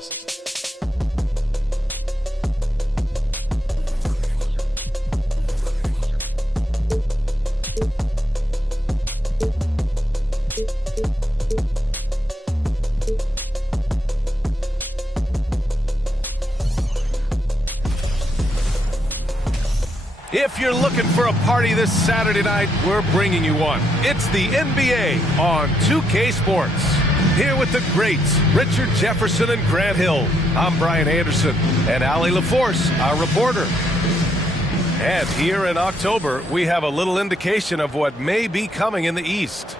If you're looking for a party this Saturday night, we're bringing you one. It's the NBA on 2K Sports. Here with the greats, Richard Jefferson and Grant Hill. I'm Brian Anderson, and Allie LaForce, our reporter. And here in October, we have a little indication of what may be coming in the East.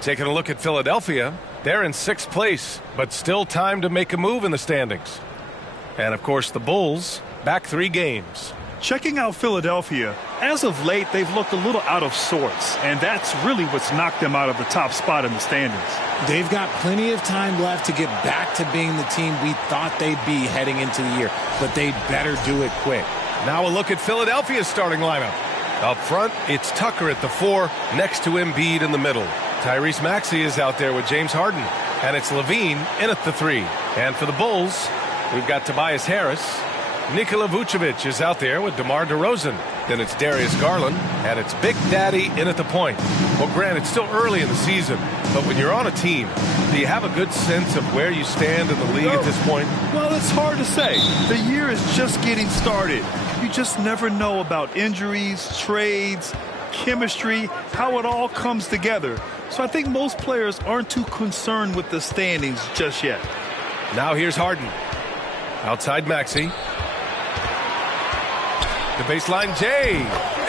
Taking a look at Philadelphia, they're in 6th place, but still time to make a move in the standings. And of course, the Bulls, back 3 games. Checking out Philadelphia, as of late, they've looked a little out of sorts, and that's really what's knocked them out of the top spot in the standings. They've got plenty of time left to get back to being the team we thought they'd be heading into the year, but they better do it quick. Now a look at Philadelphia's starting lineup. Up front, it's Tucker at the 4, next to Embiid in the middle. Tyrese Maxey is out there with James Harden, and it's LaVine in at the 3. And for the Bulls, we've got Tobias Harris. Nikola Vucevic is out there with DeMar DeRozan. Then it's Darius Garland, and it's Big Daddy in at the point. Well, Grant, it's still early in the season, but when you're on a team, do you have a good sense of where you stand in the league at this point? Well, it's hard to say. The year is just getting started. You just never know about injuries, trades, chemistry, how it all comes together. So I think most players aren't too concerned with the standings just yet. Now here's Harden. Outside Maxey. The baseline J.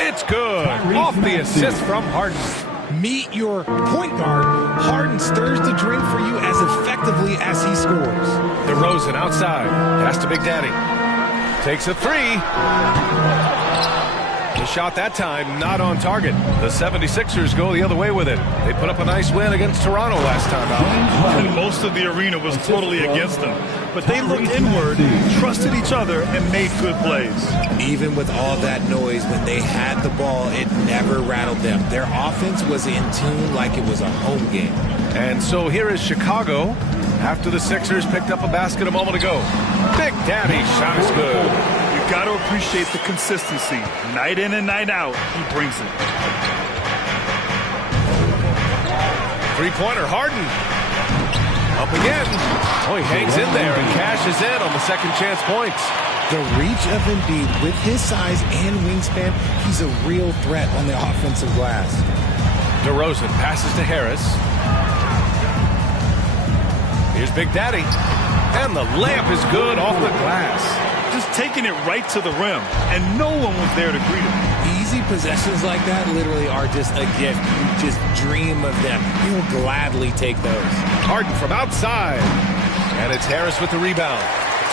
It's good. Off the assist from Harden. Meet your point guard. Harden stirs the drink for you as effectively as he scores. DeRozan outside. Pass to Big Daddy. Takes a 3. The shot that time not on target. The 76ers go the other way with it. They put up a nice win against Toronto last time out. And most of the arena was totally against them. But they looked inward, trusted each other, and made good plays. Even with all that noise, when they had the ball, it never rattled them. Their offense was in tune like it was a home game. And so here is Chicago after the Sixers picked up a basket a moment ago. Big Daddy shot is good. You got to appreciate the consistency. Night in and night out, he brings it. Three-pointer, Harden. Up again. Oh, he hangs in there and cashes in on the second chance points. The reach of Embiid with his size and wingspan, he's a real threat on the offensive glass. DeRozan passes to Harris. Here's Big Daddy. And the layup is good off the glass. Just taking it right to the rim, and no one was there to greet him. Easy possessions like that literally are just a gift. You just dream of them. You'll gladly take those. Harden from outside. And it's Harris with the rebound.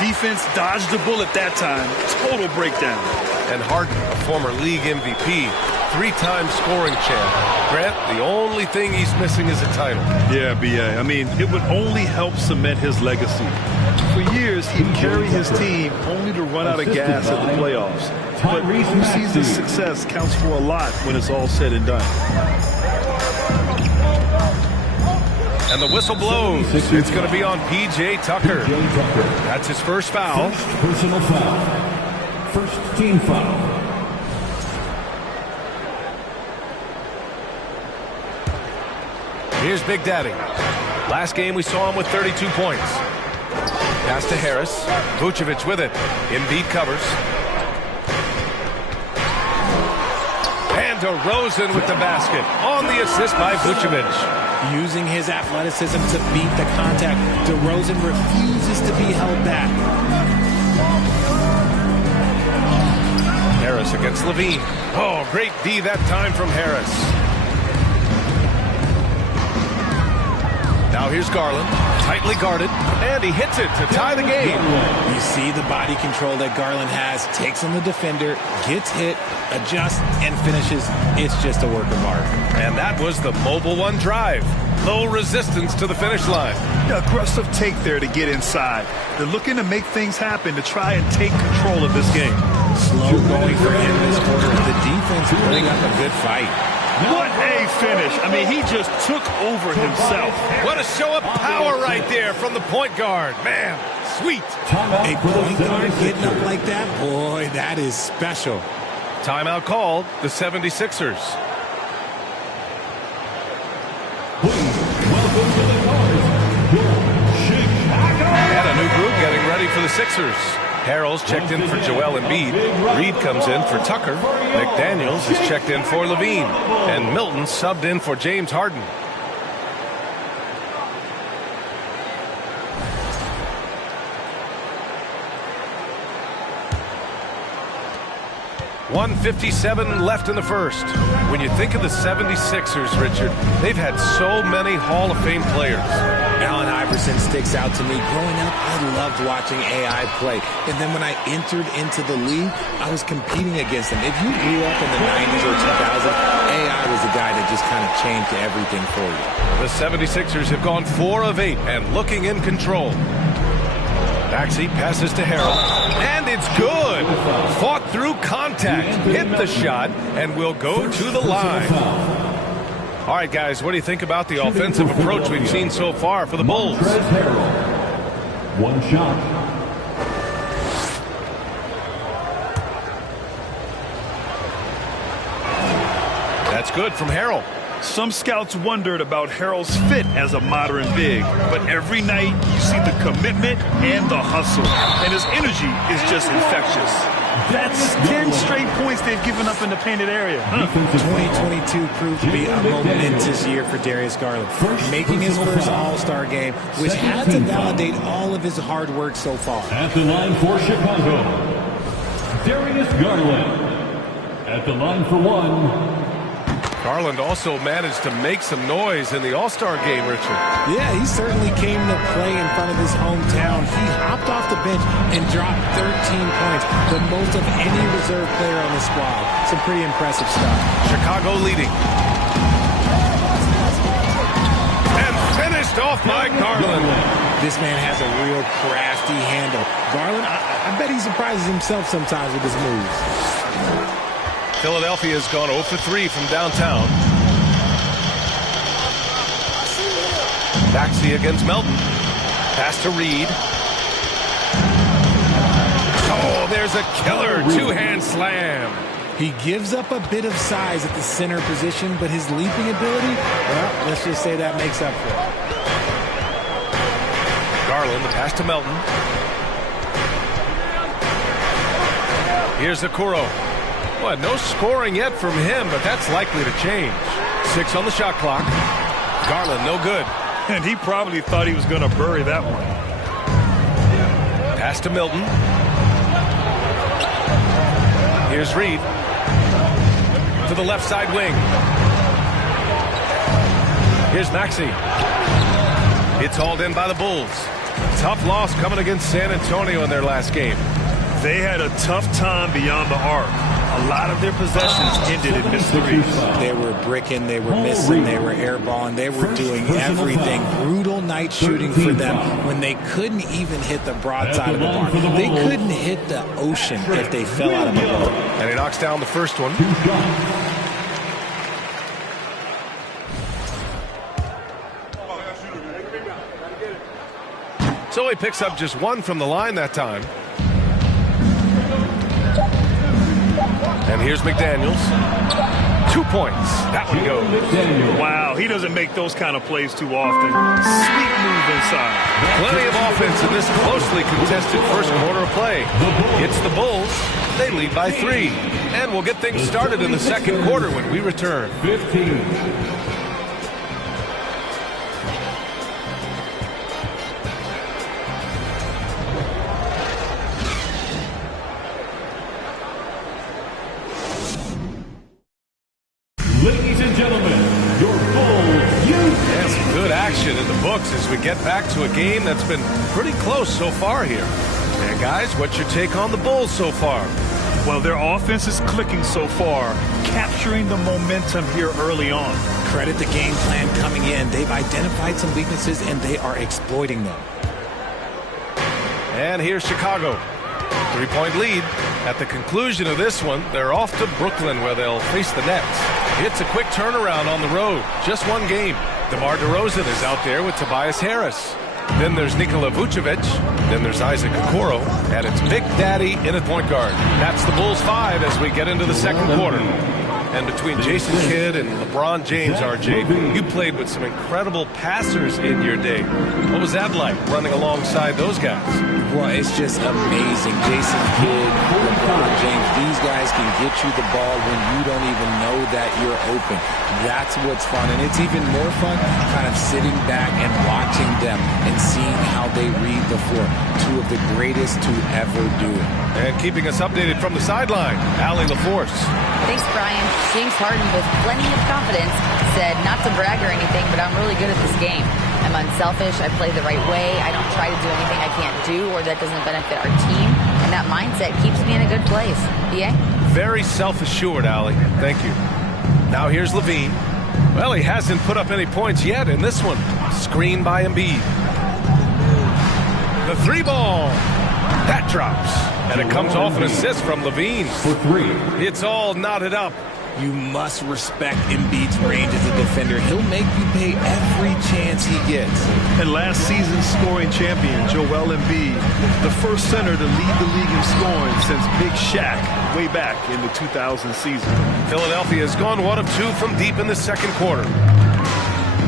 Defense dodged the bullet that time. Total breakdown. And Harden, a former league MVP, 3-time scoring champ. Grant, the only thing he's missing is a title. Yeah, B.A. I mean, it would only help cement his legacy. For years, he'd carry his team only to run out of gas at the playoffs. But postseason success counts for a lot when it's all said and done. And the whistle blows. It's going to be on P.J. Tucker. That's his first foul. Personal foul. First team foul. Here's Big Daddy. Last game we saw him with 32 points. Pass to Harris. Vucevic with it. Embiid covers. And DeRozan with the basket. On the assist by Vucevic. Using his athleticism to beat the contact, DeRozan refuses to be held back. Harris against LaVine. Oh, great D that time from Harris. Now here's Garland, tightly guarded, and he hits it to tie the game. You see the body control that Garland has, takes on the defender, gets hit, adjusts, and finishes. It's just a work of art. And that was the Mobile One drive. Low resistance to the finish line. Yeah, aggressive take there to get inside. They're looking to make things happen to try and take control of this game. Slow going for him this quarter. The defense putting up a good fight. What a finish. I mean, he just took over himself. What a show of power right there from the point guard. Man, Sweet. A point guard getting up like that, boy, that is special. Timeout called, the 76ers. And a new group getting ready for the Sixers. Harrell's checked in for Joel Embiid. Reed comes in for Tucker. McDaniels is checked in for Levine. And Milton subbed in for James Harden. .157 left in the first. When you think of the 76ers, Richard, they've had so many Hall of Fame players. Allen Iverson sticks out to me. Growing up, I loved watching AI play. And then when I entered into the league, I was competing against him. If you grew up in the 90s or 2000s, AI was the guy that just kind of changed everything for you. The 76ers have gone 4 of 8 and looking in control. Maxey passes to Harrell, and it's good. Fought through contact, hit the shot, and will go to the line. All right, guys, what do you think about the offensive approach we've seen so far for the Bulls? One shot. That's good from Harrell. Some scouts wondered about Harrell's fit as a modern big, but every night you see the commitment and the hustle, and his energy is just infectious. That's 10 straight points they've given up in the painted area. 2022 proved to be a momentous year for Darius Garland, making his first All-Star game, which had to validate all of his hard work so far. At the line for Chicago, Darius Garland. At the line for one. Garland also managed to make some noise in the All-Star game, Richard. Yeah, he certainly came to play in front of his hometown. He hopped off the bench and dropped 13 points, the most of any reserve player on the squad. Some pretty impressive stuff. Chicago leading. And finished off by Garland. This man has a real crafty handle. Garland, I bet he surprises himself sometimes with his moves. Philadelphia has gone 0 for 3 from downtown. Maxey against Melton. Pass to Reed. Oh, there's a killer two-hand slam. He gives up a bit of size at the center position, but his leaping ability, well, let's just say that makes up for it. Garland, the pass to Melton. Here's Okoro. Well, no scoring yet from him, but that's likely to change. 6 on the shot clock. Garland, no good. And he probably thought he was going to bury that one. Pass to Milton. Here's Reed. To the left side wing. Here's Maxey. It's hauled in by the Bulls. Tough loss coming against San Antonio in their last game. They had a tough time beyond the arc. A lot of their possessions ended in missed threes. They were bricking, they were missing, they were airballing, they were doing everything. Brutal night shooting for them when they couldn't even hit the broadside of the bar. They couldn't hit the ocean if they fell out of a boat. And he knocks down the first one. So he picks up just 1 from the line that time. And here's McDaniels. 2 points. That one goes. Wow, he doesn't make those kind of plays too often. Sweet move inside. Plenty of offense in this closely contested first quarter of play. It's the Bulls. They lead by 3. And we'll get things started in the second quarter when we return. 15. Ladies and gentlemen, your Bulls youth. And some good action in the books as we get back to a game that's been pretty close so far here. And guys, what's your take on the Bulls so far? Well, their offense is clicking so far, capturing the momentum here early on. Credit the game plan coming in. They've identified some weaknesses, and they are exploiting them. And here's Chicago. 3-point lead. At the conclusion of this one, they're off to Brooklyn where they'll face the Nets. It's a quick turnaround on the road. Just one game. DeMar DeRozan is out there with Tobias Harris. Then there's Nikola Vucevic. Then there's Isaac Okoro. And it's Big Daddy in at point guard. That's the Bulls 5 as we get into the second quarter. And between Jason Kidd and LeBron James, RJ, you played with some incredible passers in your day. What was that like, running alongside those guys? Well, it's just amazing. Jason Kidd, LeBron James, these guys can get you the ball when you don't even know that you're open. That's what's fun. And it's even more fun kind of sitting back and watching them and seeing how they read the floor. Two of the greatest to ever do it. And keeping us updated from the sideline, Allie LaForce. Thanks, Brian. James Harden, with plenty of confidence, said not to brag or anything, but I'm really good at this game. I'm unselfish. I play the right way. I don't try to do anything I can't do or that doesn't benefit our team. And that mindset keeps me in a good place. BA? Very self-assured, Allie. Thank you. Now here's LaVine. Well, he hasn't put up any points yet in this one. Screen by Embiid. The three ball. That drops. And it comes off an assist from LaVine. For three. It's all knotted up. You must respect Embiid's range as a defender. He'll make you pay every chance he gets. And last season's scoring champion, Joel Embiid, the first center to lead the league in scoring since Big Shaq way back in the 2000 season. Philadelphia has gone 1 of 2 from deep in the second quarter.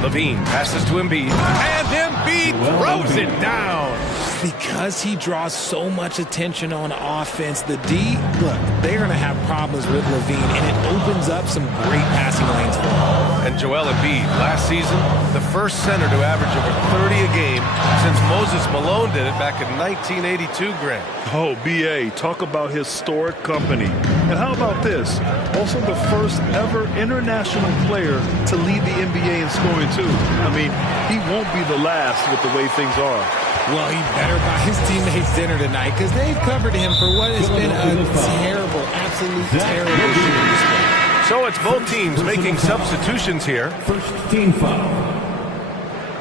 LaVine passes to Embiid, and Embiid throws it down. Because he draws so much attention on offense, the D, look, they're going to have problems with LaVine, and it opens up some great passing lanes for him. And Joel Embiid, last season, the first center to average over 30 a game since Moses Malone did it back in 1982, Grant. Oh, BA, talk about historic company. And how about this? Also the first ever international player to lead the NBA in scoring, too. I mean, he won't be the last with the way things are. Well, he better buy his teammates dinner tonight because they've covered him for what has been a terrible, absolute terrible shooting display. So it's both teams making substitutions here. First team foul.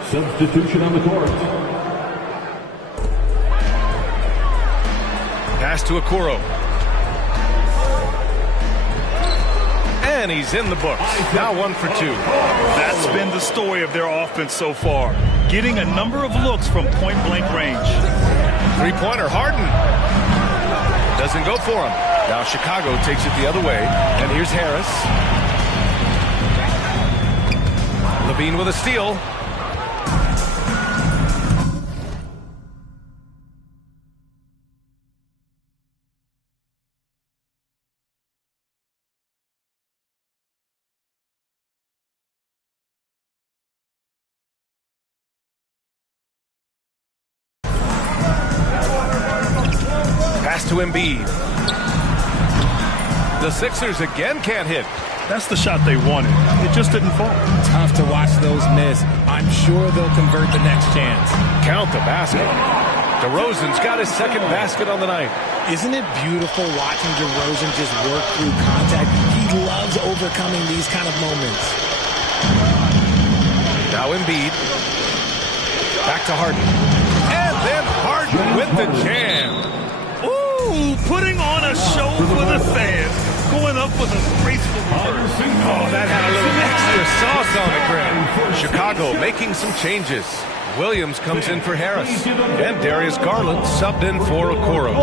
Substitution on the court. Pass to Okoro. And he's in the books. Now 1 for 2. That's been the story of their offense so far. Getting a number of looks from point-blank range. Three-pointer, Harden. Doesn't go for him. Now Chicago takes it the other way. And here's Harris. LaVine with a steal. To Embiid. The Sixers again can't hit. That's the shot they wanted. It just didn't fall. Tough to watch those miss. I'm sure they'll convert the next chance. Count the basket. DeRozan's got his second basket on the night. Isn't it beautiful watching DeRozan just work through contact? He loves overcoming these kind of moments. Now Embiid. Back to Harden. And then Harden with the jam. Putting on a show for the fans, going up with a graceful reverse. Oh, that had a little extra sauce on it, Grant. Chicago making some changes. Williams comes in for Harris, and Darius Garland subbed in for Okoro.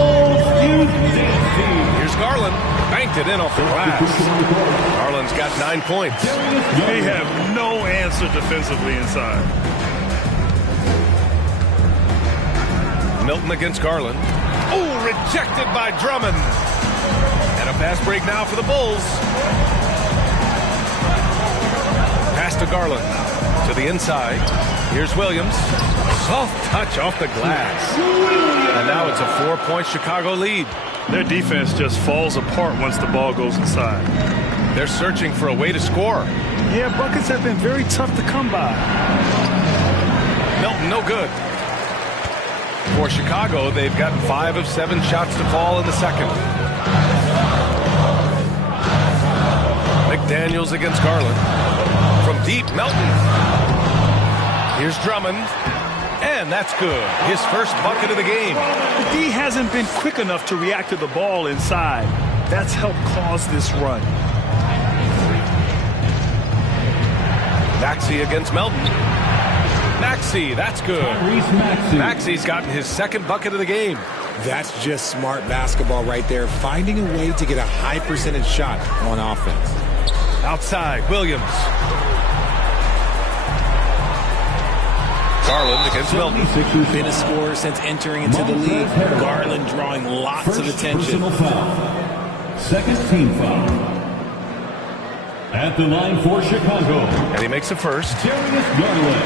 Here's Garland, banked it in off the glass. Garland's got 9 points. They have no answer defensively inside. Milton against Garland. Oh, rejected by Drummond. And a fast break now for the Bulls. Pass to Garland. To the inside. Here's Williams. Soft touch off the glass. And now it's a 4-point Chicago lead. Their defense just falls apart once the ball goes inside. They're searching for a way to score. Yeah, buckets have been very tough to come by. Milton, no good. For Chicago, they've gotten 5 of 7 shots to fall in the second. McDaniels against Garland. From deep, Melton. Here's Drummond. And that's good. His first bucket of the game. The D hasn't been quick enough to react to the ball inside. That's helped cause this run. Maxey against Melton. Maxey, that's good. Maxey's gotten his second bucket of the game. That's just smart basketball right there, finding a way to get a high percentage shot on offense. Outside, Williams. Garland against Milton. Been a scorer since entering into the league. Garland drawing lots of attention. Second team foul. At the line for Chicago. And he makes the first. Darius Garland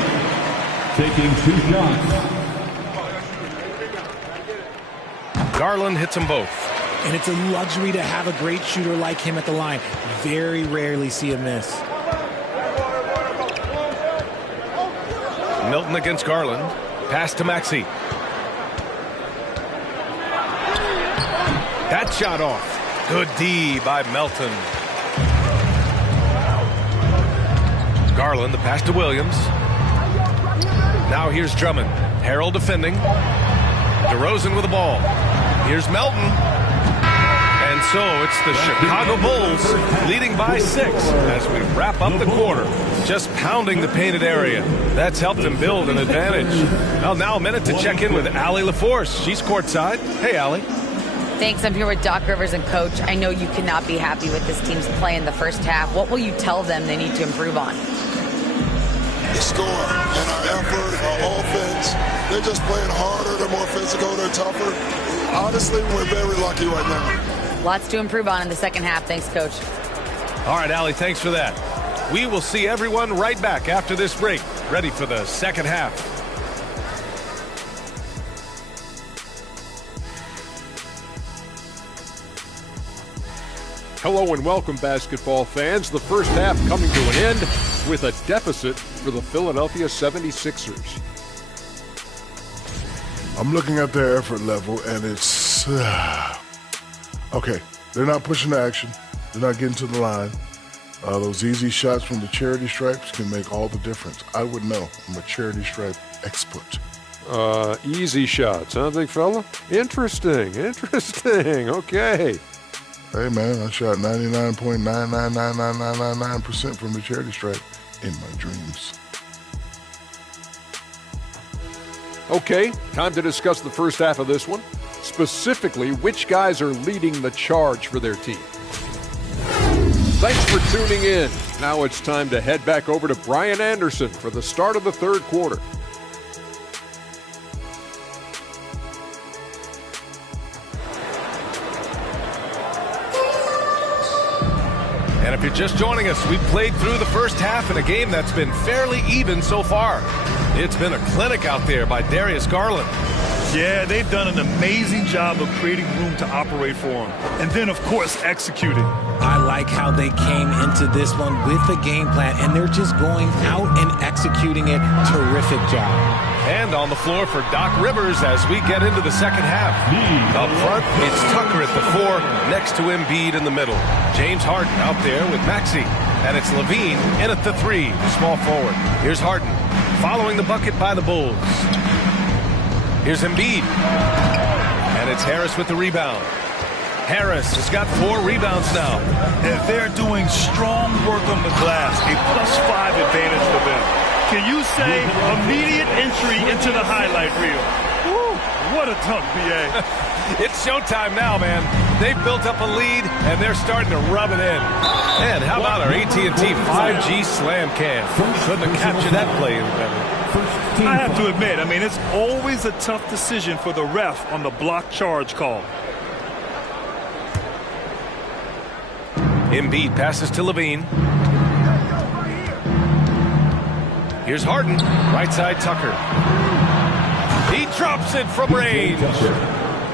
taking 2 shots. Garland hits them both. And it's a luxury to have a great shooter like him at the line. Very rarely see a miss. Milton against Garland. Pass to Maxey. That shot off. Good D by Melton. Garland, the pass to Williams. Now here's Drummond. Harrell defending. DeRozan with the ball. Here's Melton. And so it's the Chicago Bulls leading by 6 as we wrap up the quarter. Just pounding the painted area. That's helped them build an advantage. Well, now a minute to check in with Allie LaForce. She's courtside. Hey, Allie. Thanks. I'm here with Doc Rivers and Coach. I know you cannot be happy with this team's play in the first half. What will you tell them they need to improve on? The score and our effort, our offense. They're just playing harder. They're more physical. They're tougher. Honestly, we're very lucky right now. Lots to improve on in the second half. Thanks, Coach. All right, Allie, thanks for that. We will see everyone right back after this break, ready for the second half. Hello and welcome, basketball fans. The first half coming to an end with a deficit for the Philadelphia 76ers. I'm looking at their effort level, and it's... okay, they're not pushing the action. They're not getting to the line. Those easy shots from the charity stripes can make all the difference. I would know. I'm a charity stripe expert. Easy shots, huh, big fella? Interesting. Okay. Hey, man, I shot 99.9999999% from the charity stripe in my dreams. Okay, time to discuss the first half of this one. Specifically, which guys are leading the charge for their team. Thanks for tuning in. Now it's time to head back over to Brian Anderson for the start of the third quarter. And if you're just joining us, we've played through the first half in a game that's been fairly even so far. It's been a clinic out there by Darius Garland. Yeah, they've done an amazing job of creating room to operate for him. And then, of course, executing. I like how they came into this one with a game plan, and they're just going out and executing it. Terrific job. And on the floor for Doc Rivers as we get into the second half. Up front, it's Tucker at the 4, next to Embiid in the middle. James Harden out there with Maxey. And it's Levine in at the 3, small forward. Here's Harden, following the bucket by the Bulls. Here's Embiid. And it's Harris with the rebound. Harris has got 4 rebounds now. And they're doing strong work on the glass, a +5 advantage for them. Can you say immediate entry into the highlight reel? Woo, what a dunk, B.A. It's showtime now, man. They've built up a lead, and they're starting to rub it in. And how about our AT&T 5G Slam Cam? Couldn't have captured that play any better. I have to admit, it's always a tough decision for the ref on the block charge call. Embiid passes to Levine. Here's Harden, right side Tucker. He drops it from range.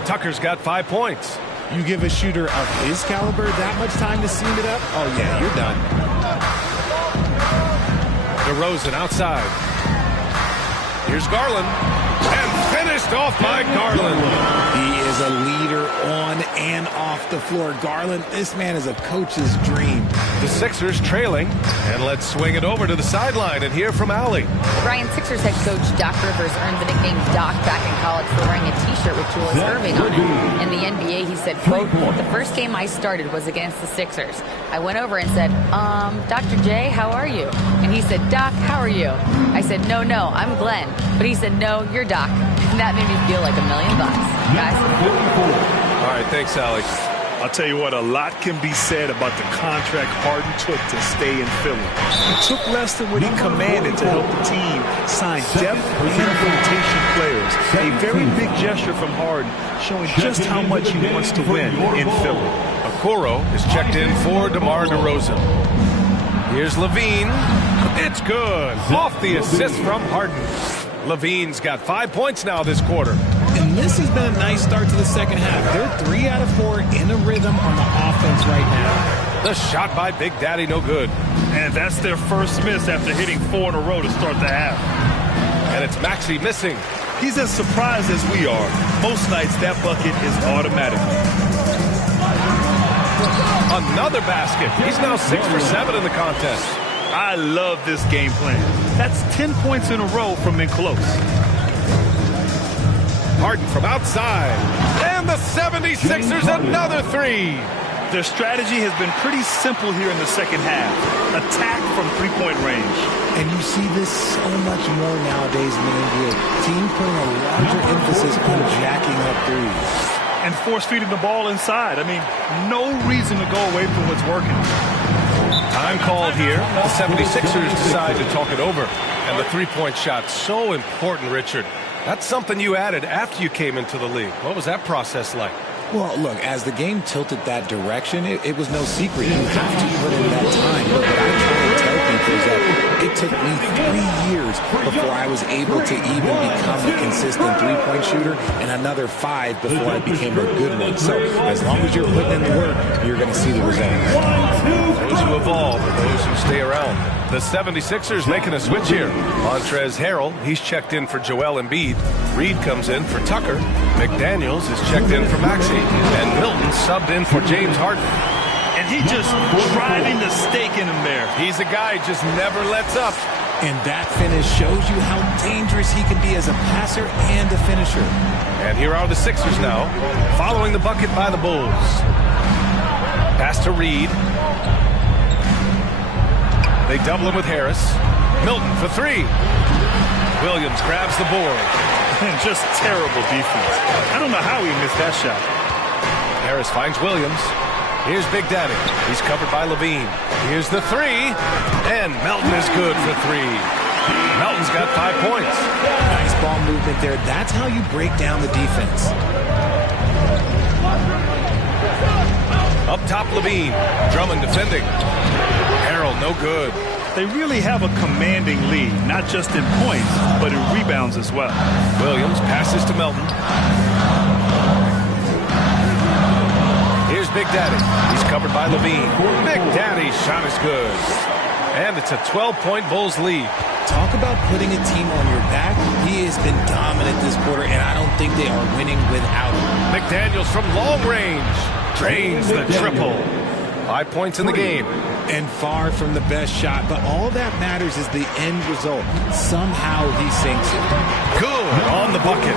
Tucker's got 5 points. You give a shooter of his caliber that much time to seam it up? Oh, yeah, you're done. DeRozan outside. Here's Garland. And finished off by Garland. He is a leader on and off off the floor. Garland, this man is a coach's dream. The Sixers trailing, and let's swing it over to the sideline and hear from Allie. Brian, Sixers head coach Doc Rivers earned the nickname Doc back in college for wearing a T-shirt with Julius Erving on it. In the NBA, he said, quote, "The first game I started was against the Sixers. I went over and said, Dr. J, how are you?" And he said, "Doc, how are you?" I said, no, I'm Glenn. But he said, "No, you're Doc." And that made me feel like $1 million. Guys. All right, thanks, Allie. I'll tell you what, a lot can be said about the contract Harden took to stay in Philly. He took less than what he commanded to help the team sign depth and rotation players. A very big gesture from Harden, showing just how much he wants to win in Philly. Okoro is checked in for DeMar DeRozan. Here's Levine. It's good. Off the assist from Harden. Levine's got 5 points now this quarter. And this has been a nice start to the second half. They're 3 out of 4 in a rhythm on the offense right now. The shot by Big Daddy, no good. And that's their first miss after hitting 4 in a row to start the half. And it's Maxey missing. He's as surprised as we are. Most nights, that bucket is automatic. Another basket. He's now 6 for 7 in the contest. I love this game plan. That's 10 points in a row from in close. Harden from outside. And the 76ers another 3. Their strategy has been pretty simple here in the second half. Attack from three-point range. And you see this so much more nowadays in the NBA. Teams putting a larger emphasis on jacking up threes. And force-feeding the ball inside. I mean, no reason to go away from what's working. Time called here. The 76ers decide to talk it over. And the three-point shot, so important, Richard. That's something you added after you came into the league. What was that process like? Well, look, as the game tilted that direction, it was no secret. You have to put in that time. But what I try to tell people is that it took me 3 years before I was able to even become a consistent three-point shooter, and another 5 before I became a good one. So as long as you're putting in the work, you're going to see the results. Those who evolve, those who stay around. The 76ers making a switch here. Montrezl Harrell, he's checked in for Joel Embiid. Reed comes in for Tucker. McDaniels is checked in for Maxey. And Milton subbed in for James Harden. And he just driving the stake in him there. He's a guy who just never lets up. And that finish shows you how dangerous he can be as a passer and a finisher. And here are the Sixers now, following the bucket by the Bulls. Pass to Reed. They double him with Harris. Milton for 3. Williams grabs the board. And just terrible defense. I don't know how he missed that shot. Harris finds Williams. Here's Big Daddy. He's covered by Levine. Here's the 3. And Melton is good for 3. Melton's got 5 points. Nice ball movement there. That's how you break down the defense. Up top, Levine. Drummond defending. Harrell, no good. They really have a commanding lead, not just in points, but in rebounds as well. Williams passes to Melton. Here's Big Daddy. He's covered by Levine. Big Daddy's shot is good. And it's a 12-point Bulls lead. Talk about putting a team on your back. He has been dominant this quarter, and I don't think they are winning without him. McDaniels from long range. Drains the triple. 5 points in the game. And far from the best shot, but all that matters is the end result. Somehow he sinks it. Good on the bucket.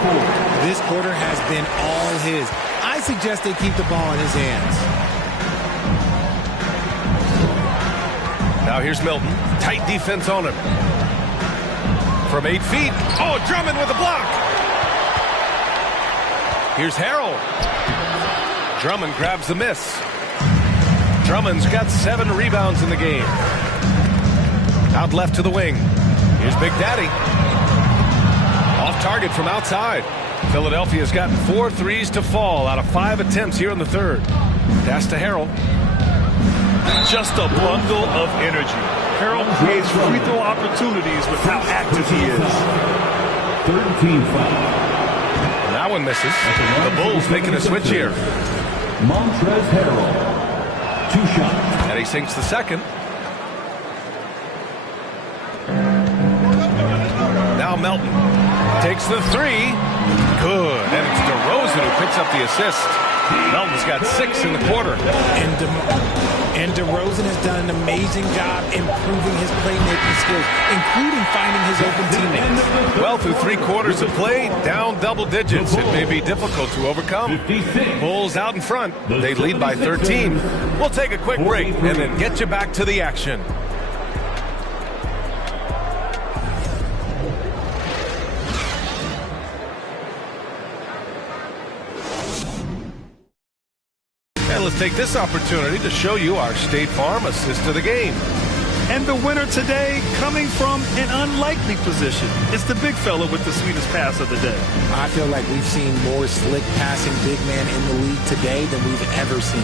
This quarter has been all his. I suggest they keep the ball in his hands. Now here's Milton. Tight defense on him. From 8 feet. Oh, Drummond with a block. Here's Harrell. Drummond grabs the miss. Drummond's got 7 rebounds in the game. Out left to the wing. Here's Big Daddy. Off target from outside. Philadelphia's gotten 4 threes to fall out of 5 attempts here in the third. Pass to Harrell. Just a bundle of energy. Harrell creates free throw opportunities with how active he is. 13 foul. That one misses. The Bulls making a switch here. Montrezl Harrell. 2 shots. And he sinks the second. Now Melton takes the 3. Good. And it's DeRozan who picks up the assist. Melton's got 6 in the quarter. And DeRozan has done an amazing job improving his playmaking skills, including finding his open teammates. Well, through 3 quarters of play, down double digits. It may be difficult to overcome. Bulls out in front. They lead by 13. We'll take a quick break and then get you back to the action. And let's take this opportunity to show you our State Farm assist of the game. And the winner today coming from an unlikely position. It's the big fella with the sweetest pass of the day. I feel like we've seen more slick passing big man in the league today than we've ever seen.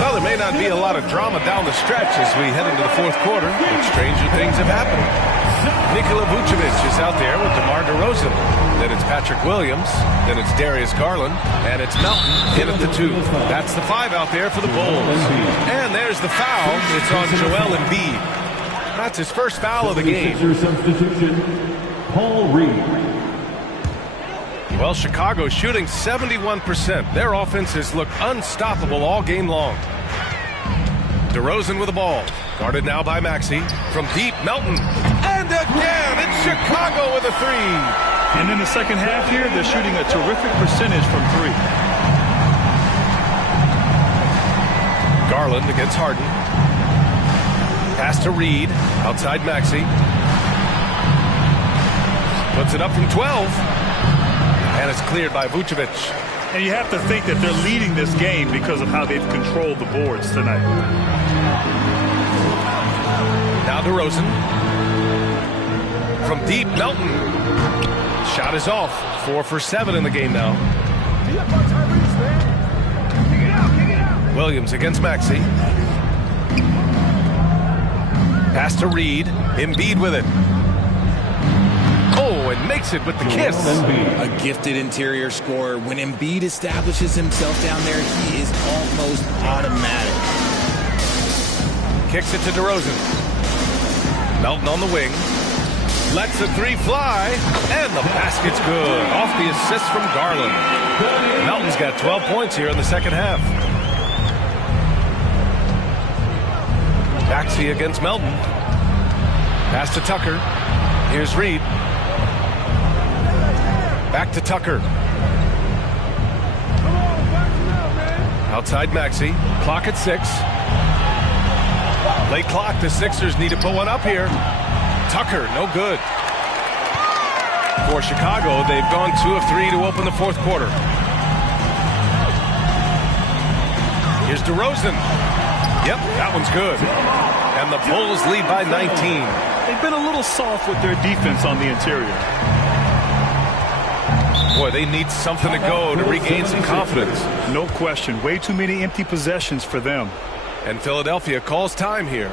Well, there may not be a lot of drama down the stretch as we head into the 4th quarter, but stranger things have happened. Nikola Vucevic is out there with DeMar DeRozan. Then it's Patrick Williams. Then it's Darius Garland. And it's Melton in at the 2. That's the 5 out there for the Bulls. And there's the foul. It's on Joel Embiid. That's his first foul of the game. Substitution, Paul Reed. Well, Chicago shooting 71%. Their offense has looked unstoppable all game long. DeRozan with the ball. Guarded now by Maxey. From deep, Melton. And again, it's Chicago with a 3. And in the second half here, they're shooting a terrific percentage from 3. Garland against Harden. Pass to Reed. Outside Maxey. Puts it up from 12. And it's cleared by Vucevic. And you have to think that they're leading this game because of how they've controlled the boards tonight. Now DeRozan. From deep, Melton. Shot is off. 4 for 7 in the game now. Williams against Maxey. Pass to Reed. Embiid with it. Oh, and makes it with the kiss. A gifted interior scorer. When Embiid establishes himself down there, he is almost automatic. Kicks it to DeRozan. Melton on the wing. Lets the 3 fly. And the basket's good. Off the assist from Garland. Melton's got 12 points here in the second half. Maxey against Melton. Pass to Tucker. Here's Reed. Back to Tucker. Outside Maxey. Clock at 6. Late clock. The Sixers need to put one up here. Tucker, no good. For Chicago, they've gone 2 of 3 to open the 4th quarter. Here's DeRozan. Yep, that one's good. And the Bulls lead by 19. They've been a little soft with their defense on the interior. Boy, they need something to go to regain some confidence. No question. Way too many empty possessions for them. And Philadelphia calls time here.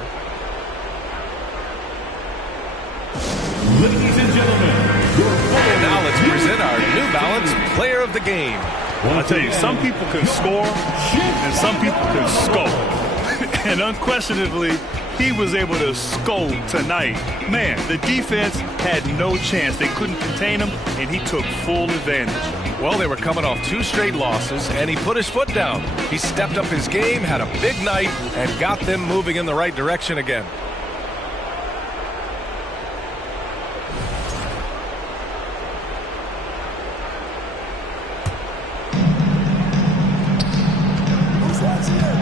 Ladies and gentlemen, and now let's present our New Balance Player of the Game. I'll tell you, some people can score and some people can score. And unquestionably, he was able to score tonight. Man, the defense had no chance. They couldn't contain him, and he took full advantage. Well, they were coming off 2 straight losses, and he put his foot down. He stepped up his game, had a big night, and got them moving in the right direction again.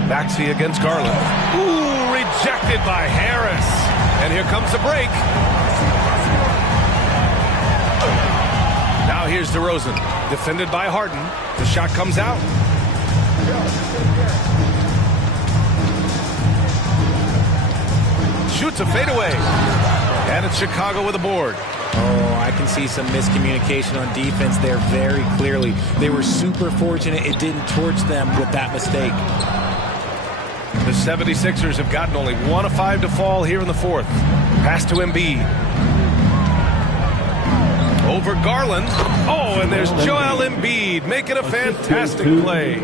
Maxey against Garland. Ooh, rejected by Harris. And here comes the break. Now here's DeRozan. Defended by Harden. The shot comes out. Shoots a fadeaway. And And it's Chicago with a board. Oh, I can see some miscommunication on defense there very clearly. They were super fortunate it didn't torch them with that mistake. The 76ers have gotten only 1 of 5 to fall here in the fourth. Pass to Embiid. Over Garland. Oh, and there's Joel Embiid making a fantastic play.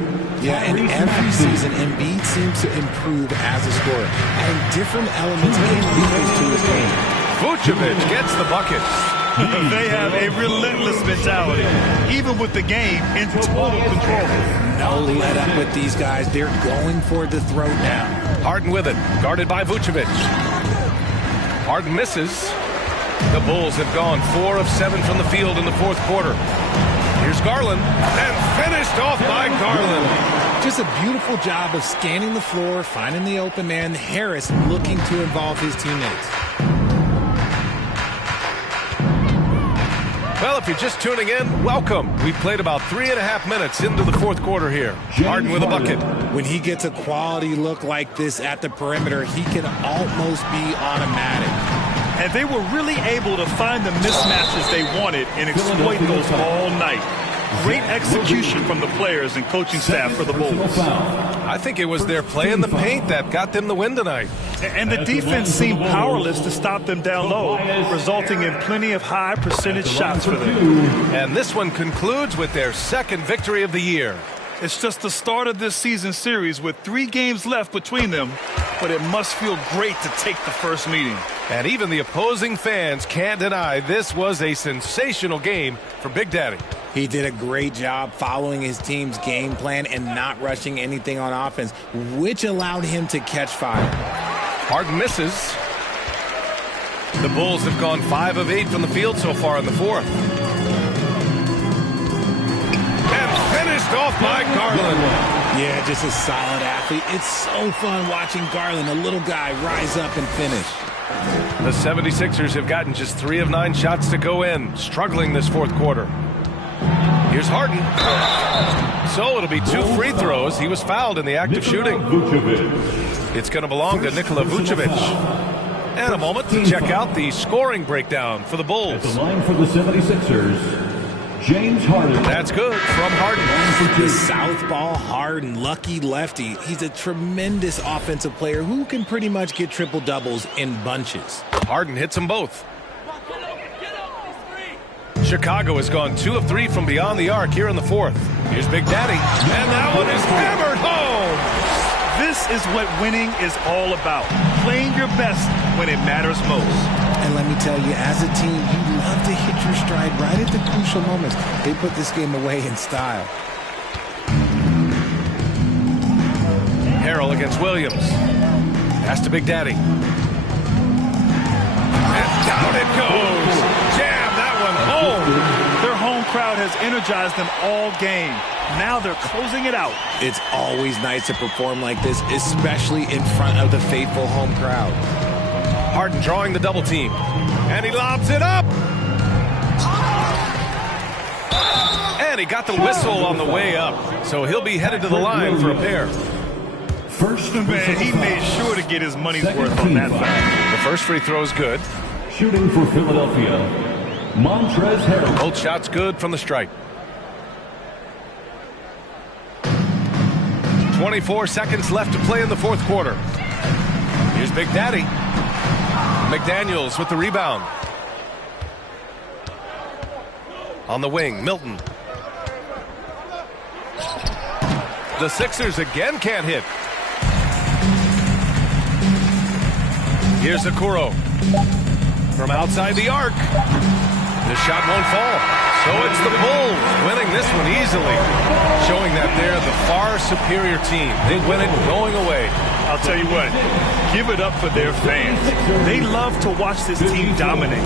Yeah, and every season, Embiid seems to improve as a scorer, adding different elements and pieces to his game. Vucevic gets the bucket. They have a relentless mentality, even with the game in total control. No let up with these guys. They're going for the throw now. Harden with it, guarded by Vucevic. Harden misses. The Bulls have gone 4 of 7 from the field in the fourth quarter. Here's Garland, and finished off by Garland. Just a beautiful job of scanning the floor, finding the open man. Harris looking to involve his teammates. Well, if you're just tuning in, welcome. We've played about 3.5 minutes into the fourth quarter here. Harden with a bucket. When he gets a quality look like this at the perimeter, he can almost be automatic. And they were really able to find the mismatches they wanted and exploit those all night. Great execution from the players and coaching staff for the Bulls. I think it was their play in the paint that got them the win tonight. And the defense seemed powerless to stop them down low, resulting in plenty of high percentage shots for them. And this one concludes with their second victory of the year. It's just the start of this season series with 3 games left between them, but it must feel great to take the first meeting. And even the opposing fans can't deny this was a sensational game for Big Daddy. He did a great job following his team's game plan and not rushing anything on offense, which allowed him to catch fire. Harden misses. The Bulls have gone 5 of 8 from the field so far in the fourth. And finished off by Garland. Yeah, just a solid athlete. It's so fun watching Garland, a little guy, rise up and finish. The 76ers have gotten just 3 of 9 shots to go in, struggling this fourth quarter. Here's Harden. So it'll be 2 free throws. He was fouled in the act of shooting. It's going to belong to Nikola Vucevic. And a moment to check out the scoring breakdown for the Bulls. At the line for the 76ers, James Harden. That's good from Harden. The southpaw Harden, lucky lefty. He's a tremendous offensive player who can pretty much get triple-doubles in bunches. Harden hits them both. Chicago has gone 2 of 3 from beyond the arc here in the fourth. Here's Big Daddy. And that one is hammered home. This is what winning is all about. Playing your best when it matters most. And let me tell you, as a team, you love to hit your stride right at the crucial moments. They put this game away in style. Harrell against Williams. Pass to Big Daddy. And down it goes. Jam that one home. Their home crowd has energized them all game. Now they're closing it out. It's always nice to perform like this, especially in front of the faithful home crowd. Harden drawing the double team. And he lobs it up. And he got the whistle on the way up. So he'll be headed to the line for a pair. First, Man, he made sure to get his money's worth on that foul. The first free throw is good. shooting for Philadelphia, Montrezl Harrell. Both shots good from the stripe. 24 seconds left to play in the fourth quarter. Here's Big Daddy. McDaniels with the rebound. On the wing, Milton. The Sixers again can't hit. Here's Okoro. From outside the arc. The shot won't fall. So it's the Bulls winning this one easily. Showing that they're the far superior team. They win it going away. I'll tell you what, give it up for their fans. They love to watch this team dominate.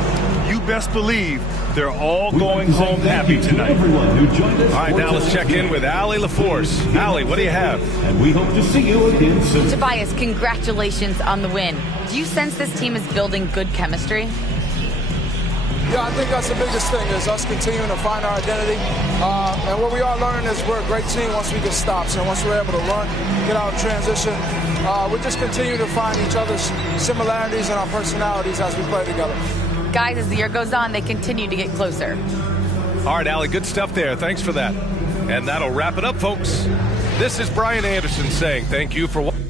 You best believe they're all going home happy tonight. All right, now let's check in with Allie LaForce. Allie, what do you have? And we hope to see you again soon. Tobias, congratulations on the win. Do you sense this team is building good chemistry? Yeah, I think that's the biggest thing is us continuing to find our identity. And what we are learning is we're a great team once we get stops. And once we're able to run, get out in transition, we just continue to find each other's similarities and our personalities as we play together. guys, as the year goes on, they continue to get closer. All right, Allie, good stuff there. Thanks for that. And that'll wrap it up, folks. This is Brian Anderson saying thank you for watching.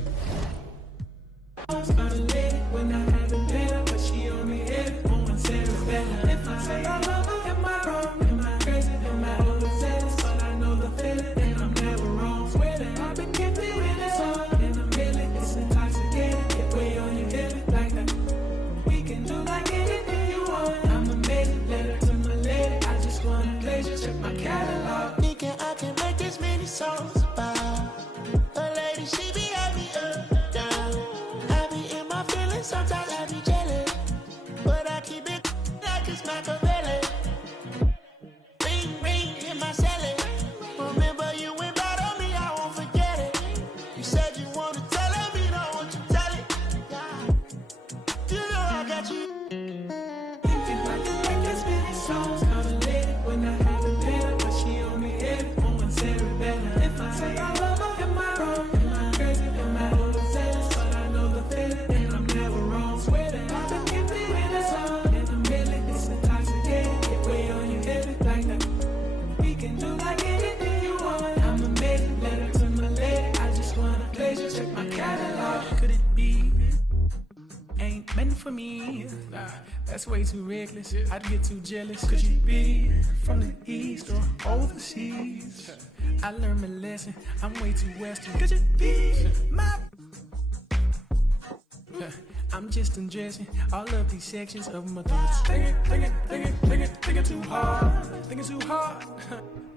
That's way too reckless. I'd get too jealous. Could you be from the east or overseas? I learned my lesson. I'm way too western. Could you be my? I'm just undressing all of these sections of my thoughts. Thinking too hard.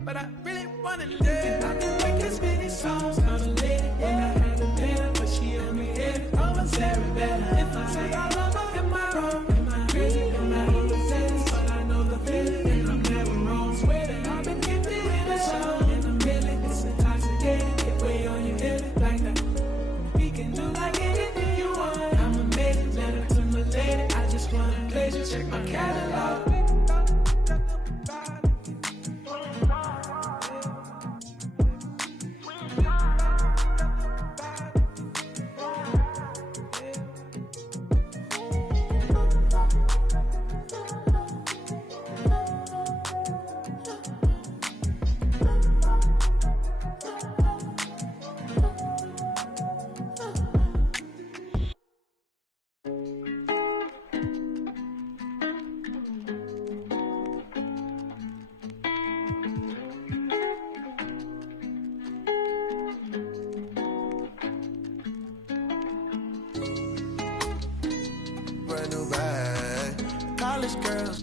But I really wanna live. I can make as many songs on a lady when I haven't been, but she on me head. Oh, I'm Sarah better. If I say I love her, am I wrong? Am I crazy? Am I overzealous? But I know the feeling, and I'm never wrong. Swear that I've been gifted with a song in a million. It's intoxicating. Get way on your head like that. We can do like anything you want. I'm amazing. Letter to my lady. I just wanna pleasure. Check my catalog. Brand new bag, college girls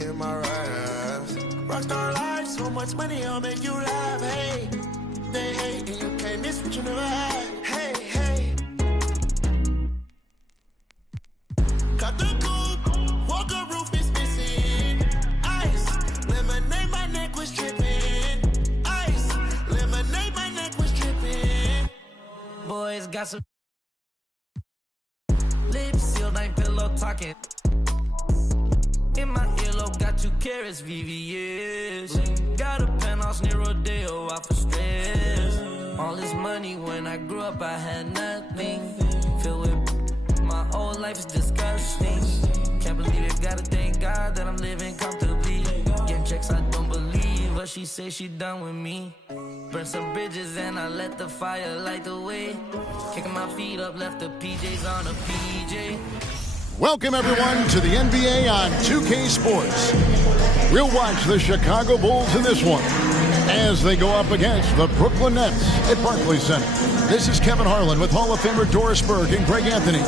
in my raps. Rockstar life, so much money, I'll make you laugh. Hey, they hate and you can't miss what you never had. Hey, hey. Got the coupe, walker roof is missing. Ice, lemonade, my neck was dripping. Ice, lemonade, my neck was dripping. Boys got some lips sealed, ain't pillow talking. In my earlobe, got 2 carats, VVS. Got a penthouse near Rodeo, out for stress. All this money, when I grew up, I had nothing. Filled with my whole life is disgusting. Can't believe it, gotta thank God that I'm living comfortably. Getting checks, I don't believe, but she say she done with me. Burn some bridges and I let the fire light the way. Kicking my feet up, left the PJs on a PJ. Welcome, everyone, to the NBA on 2K Sports. We'll watch the Chicago Bulls in this one as they go up against the Brooklyn Nets at Barclays Center. This is Kevin Harlan with Hall of Famer Doris Burke and Greg Anthony,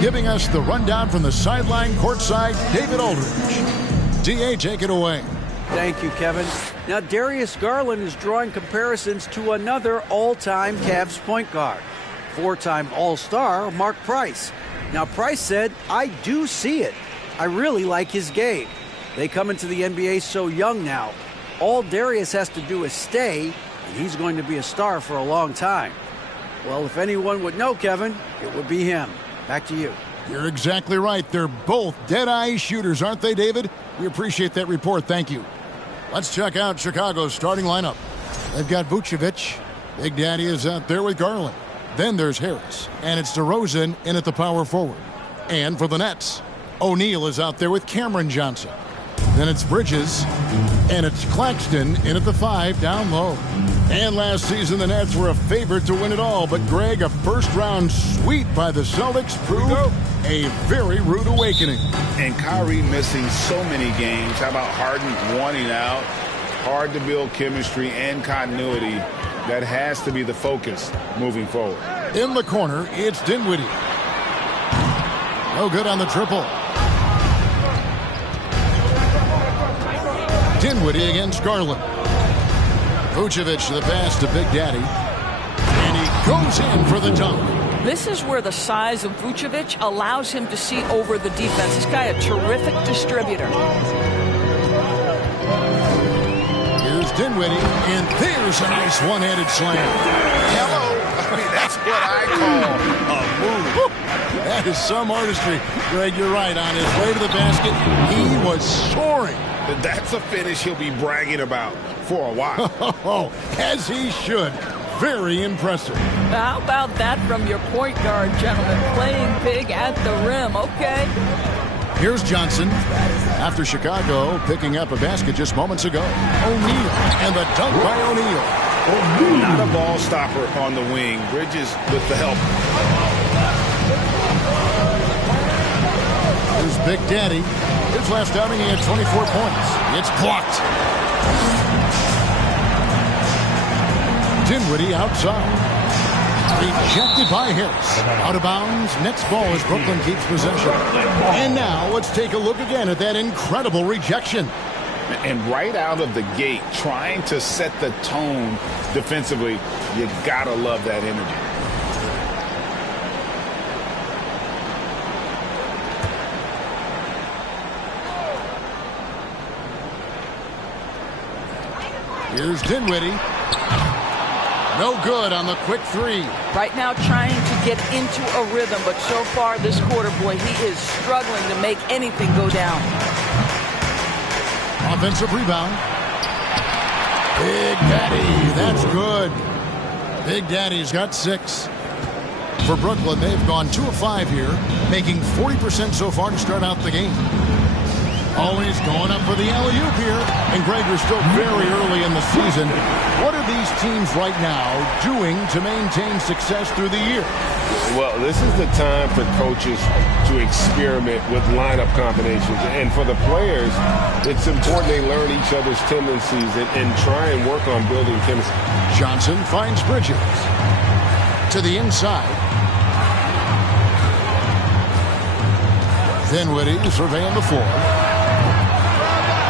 giving us the rundown from the sideline courtside, David Aldridge. D.A., take it away. Thank you, Kevin. Now, Darius Garland is drawing comparisons to another all-time Cavs point guard, 4-time All-Star Mark Price. Now, Price said, I do see it. I really like his game. They come into the NBA so young now. All Darius has to do is stay, and he's going to be a star for a long time. Well, if anyone would know, Kevin, it would be him. Back to you. You're exactly right. They're both dead-eye shooters, aren't they, David? We appreciate that report. Thank you. Let's check out Chicago's starting lineup. They've got Vucevic. Big Daddy is out there with Garland. Then there's Harris. And it's DeRozan in at the power forward. And for the Nets, O'Neal is out there with Cameron Johnson. Then it's Bridges, and it's Claxton in at the 5 down low. And last season, the Nets were a favorite to win it all, but Greg, a first-round sweep by the Celtics proved a very rude awakening. And Kyrie missing so many games. How about Harden wanting out? Hard to build chemistry and continuity. That has to be the focus moving forward. In the corner, it's Dinwiddie. No good on the triple. Dinwiddie against Garland. Vucevic to the pass to Big Daddy. And he goes in for the dunk. This is where the size of Vucevic allows him to see over the defense. This guy a terrific distributor. Here's Dinwiddie, and there's a nice one-handed slam. Hello. I mean, that's what I call a move. That is some artistry. Greg, you're right. On his way to the basket, he was soaring. That's a finish he'll be bragging about for a while. As he should. Very impressive. How about that from your point guard, gentlemen? Playing big at the rim, okay? Here's Johnson. After Chicago picking up a basket just moments ago. O'Neal, and the dunk by O'Neal. Not a ball stopper on the wing. Bridges with the help. Here's Big Daddy. His last outing, he had 24 points. It's blocked. Dinwiddie outside. Rejected by Harris. Out of bounds. Nets ball as Brooklyn keeps possession. And now let's take a look again at that incredible rejection. And right out of the gate, trying to set the tone defensively, you gotta love that energy. Here's Dinwiddie. No good on the quick three. Right now trying to get into a rhythm, but so far this quarter, boy, he is struggling to make anything go down. Offensive rebound. Big Daddy, that's good. Big Daddy's got 6. For Brooklyn, they've gone 2 of 5 here, making 40% so far to start out the game. Always going up for the alley-oop here. And Greg, we're still very early in the season. What are these teams right now doing to maintain success through the year? Well, this is the time for coaches to experiment with lineup combinations. And for the players, it's important they learn each other's tendencies and try and work on building chemistry. Johnson finds Bridges. To the inside. Dinwiddie surveying the floor.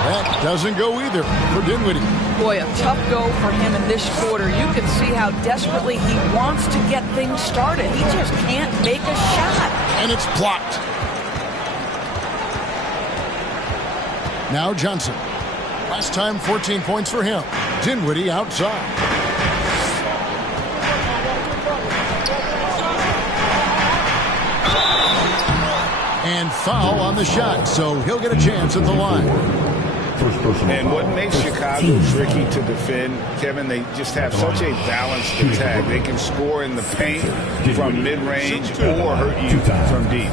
That doesn't go either for Dinwiddie. Boy, a tough go for him in this quarter. You can see how desperately he wants to get things started. He just can't make a shot. And it's blocked. Now Johnson. Last time 14 points for him. Dinwiddie outside. And foul on the shot, so he'll get a chance at the line. And what makes Chicago tricky to defend, Kevin, they just have such a balanced attack. They can score in the paint from mid-range or hurt you from deep.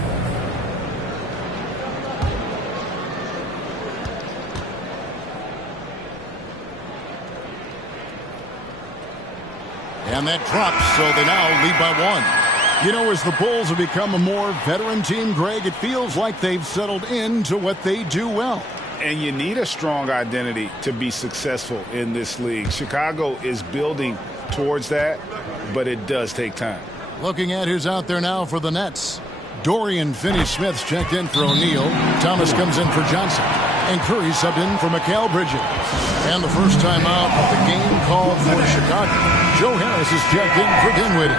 And that drops, so they now lead by 1. You know, as the Bulls have become a more veteran team, Greg, it feels like they've settled into what they do well. And you need a strong identity to be successful in this league. Chicago is building towards that, but it does take time. Looking at who's out there now for the Nets. Dorian Finney-Smith's checked in for O'Neal. Thomas comes in for Johnson. And Curry subbed in for Mikal Bridges. And the first time out of the game called for Chicago. Joe Harris is checked in for Dinwiddie.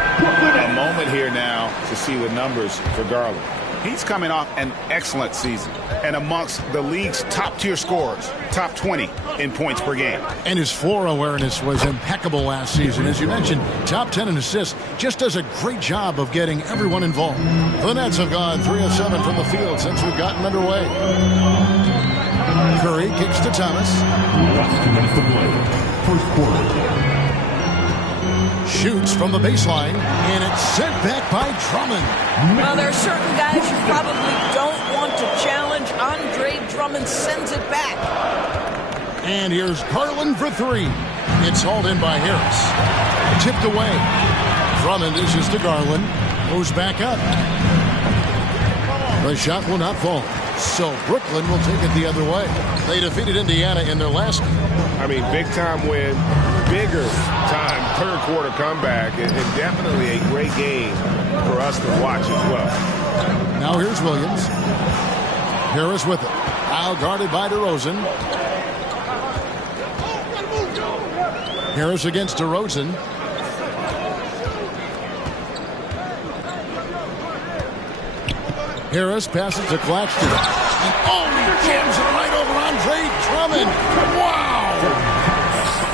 A moment here now to see the numbers for Garland. He's coming off an excellent season and amongst the league's top-tier scorers, top 20 in points per game. And his floor awareness was impeccable last season. As you mentioned, top 10 in assists. Just does a great job of getting everyone involved. The Nets have gone 3 of 7 from the field since we've gotten underway. Curry kicks to Thomas. Last 2 minutes to play. First quarter. Shoots from the baseline, and it's sent back by Drummond. Well, there are certain guys you probably don't want to challenge. Andre Drummond sends it back. And here's Garland for three. It's hauled in by Harris. Tipped away. Drummond dishes to Garland. Moves back up. The shot will not fall. So Brooklyn will take it the other way. They defeated Indiana in their last game. I mean, big-time win, bigger-time third-quarter comeback, and definitely a great game for us to watch as well. Now here's Williams. Harris with it. Now guarded by DeRozan. Harris against DeRozan. Harris passes to Claxton. And he jams it right over Andre Drummond. Wow!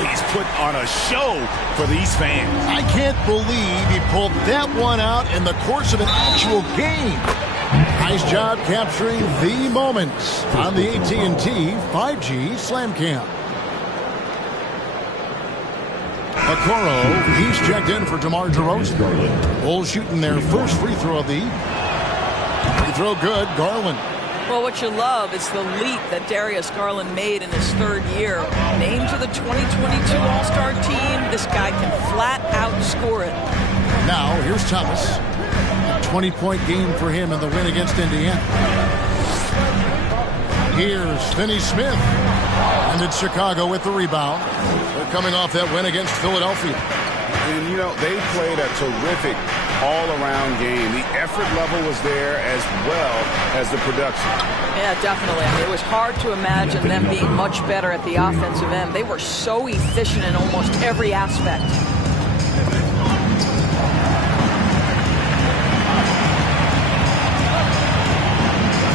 He's put on a show for these fans. I can't believe he pulled that one out in the course of an actual game. Nice job capturing the moments on the AT&T 5G Slam Cam. Okoro, he's checked in for DeMar DeRozan. Bulls shooting their first free throw of the evening. Free throw good, Garland. Well, what you love is the leap that Darius Garland made in his third year. Named to the 2022 All-Star team, this guy can flat out score it. Now, here's Thomas. A 20-point game for him in the win against Indiana. Here's Finney Smith. And it's Chicago with the rebound. They're coming off that win against Philadelphia. And, you know, they played a terrific all-around game. The effort level was there as well as the production. Yeah, definitely. I mean, it was hard to imagine them being much better at the offensive end. They were so efficient in almost every aspect.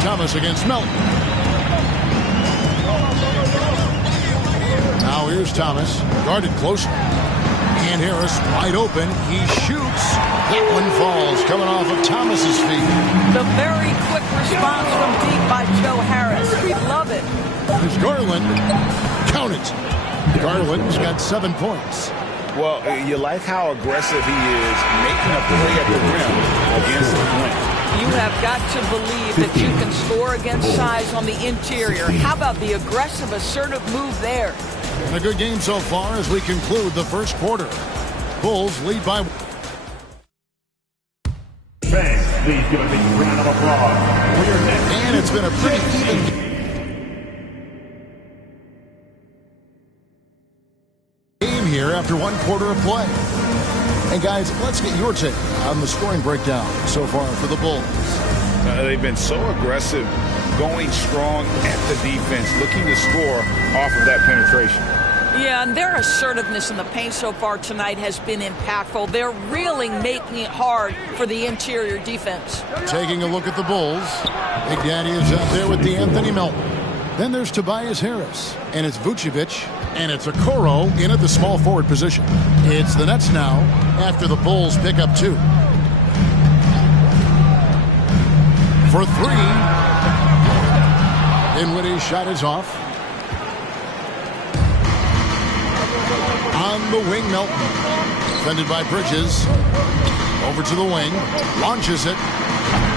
Thomas against Melton. Now here's Thomas, guarded closely. And Harris wide open. He shoots. That one falls, coming off of Thomas's feet. The very quick response from deep by Joe Harris. We love it. There's Garland. Count it. Garland's got 7 points. Well, you like how aggressive he is making a play at the rim against the rim. You have got to believe that you can score against size on the interior. How about the aggressive, assertive move there? And a good game so far as we conclude the first quarter. Bulls lead by... Fans, please give a big round of applause for your next. And it's been a pretty even game here after one quarter of play. And guys, let's get your take on the scoring breakdown so far for the Bulls. They've been so aggressive, going strong at the defense, looking to score off of that penetration. Yeah, and their assertiveness in the paint so far tonight has been impactful. They're really making it hard for the interior defense. Taking a look at the Bulls, Big Daddy is out there with D'Anthony Melton. Then there's Tobias Harris, and it's Vucevic, and it's Okoro in at the small forward position. It's the Nets now after the Bulls pick up 2. For 3. Dinwiddie's shot is off. On the wing, Melton. Defended by Bridges. Over to the wing. Launches it.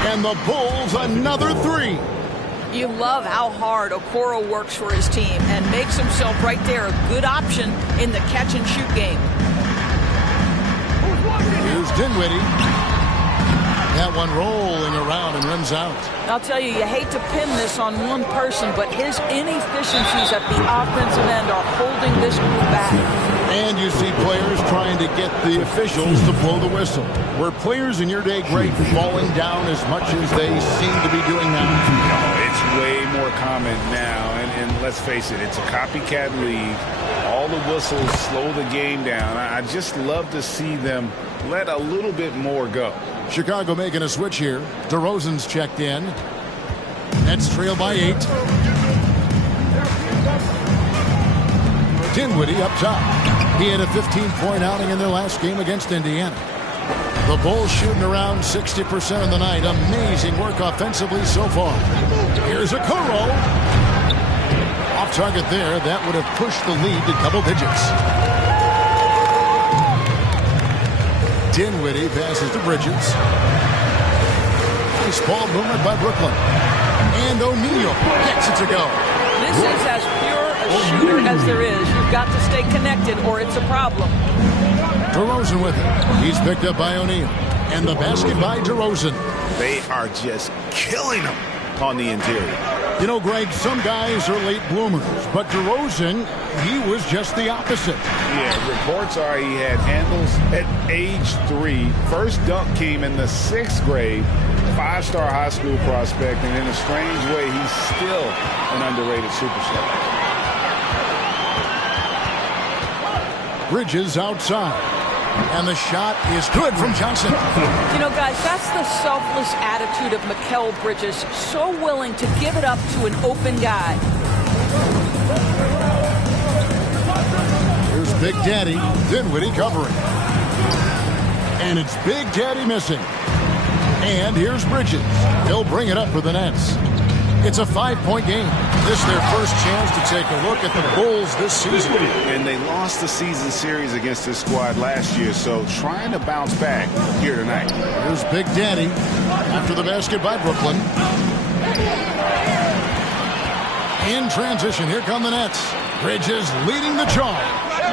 And the Bulls another 3. You love how hard Okoro works for his team and makes himself right there a good option in the catch-and-shoot game. Here's Dinwiddie. That one rolling around and rims out. I'll tell you, you hate to pin this on one person, but his inefficiencies at the offensive end are holding this group back. And you see players trying to get the officials to blow the whistle. Were players in your day great falling down as much as they seem to be doing now? No, it's way more common now. And let's face it, it's a copycat league. All the whistles slow the game down. I just love to see them let a little bit more go. Chicago making a switch here. DeRozan's checked in. Nets trail by 8. Dinwiddie up top. He had a 15-point outing in their last game against Indiana. The Bulls shooting around 60% of the night. Amazing work offensively so far. Here's Okoro. Off target there. That would have pushed the lead to double digits. Dinwiddie passes to Bridges. Nice ball movement by Brooklyn. And O'Neal gets it to go. This is as pure a shooter as there is. You've got to stay connected or it's a problem. DeRozan with it. He's picked up by O'Neal. And the basket by DeRozan. They are just killing him on the interior. You know, Greg, some guys are late bloomers, but DeRozan, he was just the opposite. Yeah, reports are he had handles at age 3. First dunk came in the 6th grade. 5-star high school prospect, and in a strange way, he's still an underrated superstar. Bridges outside. And the shot is good from Johnson. You know, guys, that's the selfless attitude of Mikal Bridges. So willing to give it up to an open guy. Here's Big Daddy. Dinwiddie covering. And it's Big Daddy missing. And here's Bridges. He'll bring it up for the Nets. It's a 5-point game. This is their first chance to take a look at the Bulls this season. And they lost the season series against this squad last year, so trying to bounce back here tonight. Here's Big Daddy after the basket by Brooklyn. In transition, here come the Nets. Bridges leading the charge.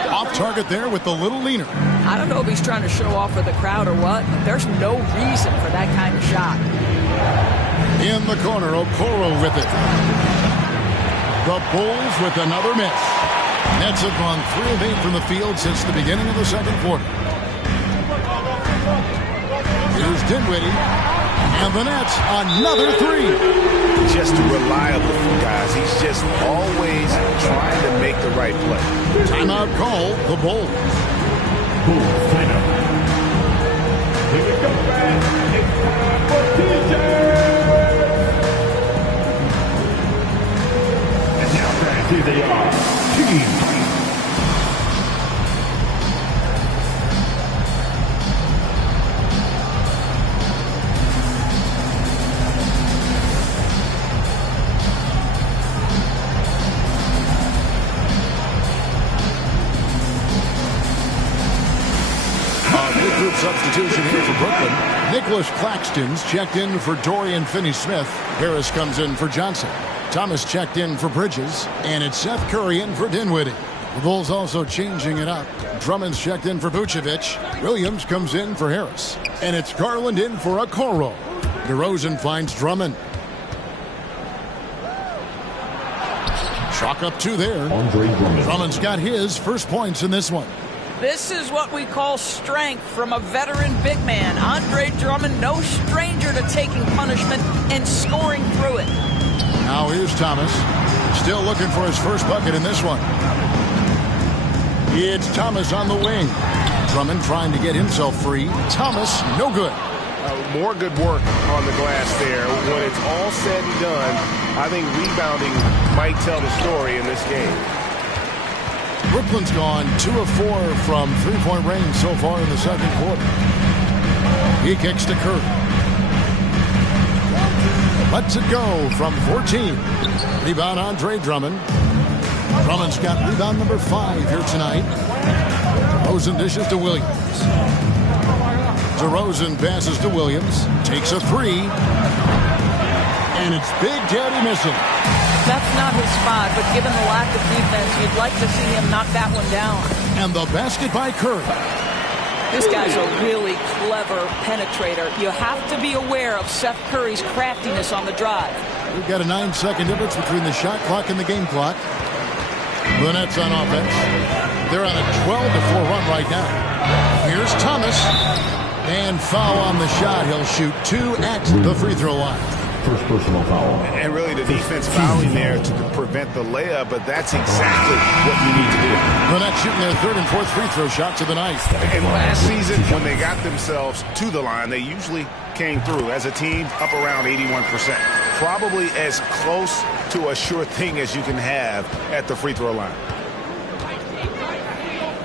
Off target there with the little leaner. I don't know if he's trying to show off for the crowd or what, but there's no reason for that kind of shot. In the corner, Okoro with it. The Bulls with another miss. Nets have gone 3 of 8 from the field since the beginning of the second quarter. Here's Dinwiddie. And the Nets, another 3. Just reliable, guys. He's just always trying to make the right play. Timeout call, the Bulls. Bulls timeout. Here we go back. It's time for TJ. And now back, here they are. Team. Substitution here for Brooklyn. Nicholas Claxton's checked in for Dorian Finney-Smith. Harris comes in for Johnson. Thomas checked in for Bridges. And it's Seth Curry in for Dinwiddie. The Bulls also changing it up. Drummond's checked in for Vucevic. Williams comes in for Harris. And it's Garland in for Okoro. DeRozan finds Drummond. Chalk up 2 there. Drummond's got his first points in this one. This is what we call strength from a veteran big man. Andre Drummond, no stranger to taking punishment and scoring through it. Now here's Thomas. Still looking for his first bucket in this one. It's Thomas on the wing. Drummond trying to get himself free. Thomas, no good. More good work on the glass there. When it's all said and done, I think rebounding might tell the story in this game. Brooklyn's gone 2 of 4 from 3-point range so far in the second quarter. He kicks to Curry. Lets it go from 14. Rebound Andre Drummond. Drummond's got rebound number 5 here tonight. DeRozan dishes to Williams. DeRozan passes to Williams. Takes a 3. And it's Big Daddy missing. That's not his spot, but given the lack of defense, you'd like to see him knock that one down. And the basket by Curry. This guy's a really clever penetrator. You have to be aware of Seth Curry's craftiness on the drive. We've got a 9-second difference between the shot clock and the game clock. The Nets on offense. They're on a 12-4 run right now. Here's Thomas. And foul on the shot. He'll shoot 2 at the free throw line. First personal foul. And really the defense fouling there to prevent the layup, but that's exactly what you need to do. The Nets shooting their 3rd and 4th free throw shots of the night. And last season, when they got themselves to the line, they usually came through as a team up around 81%. Probably as close to a sure thing as you can have at the free throw line.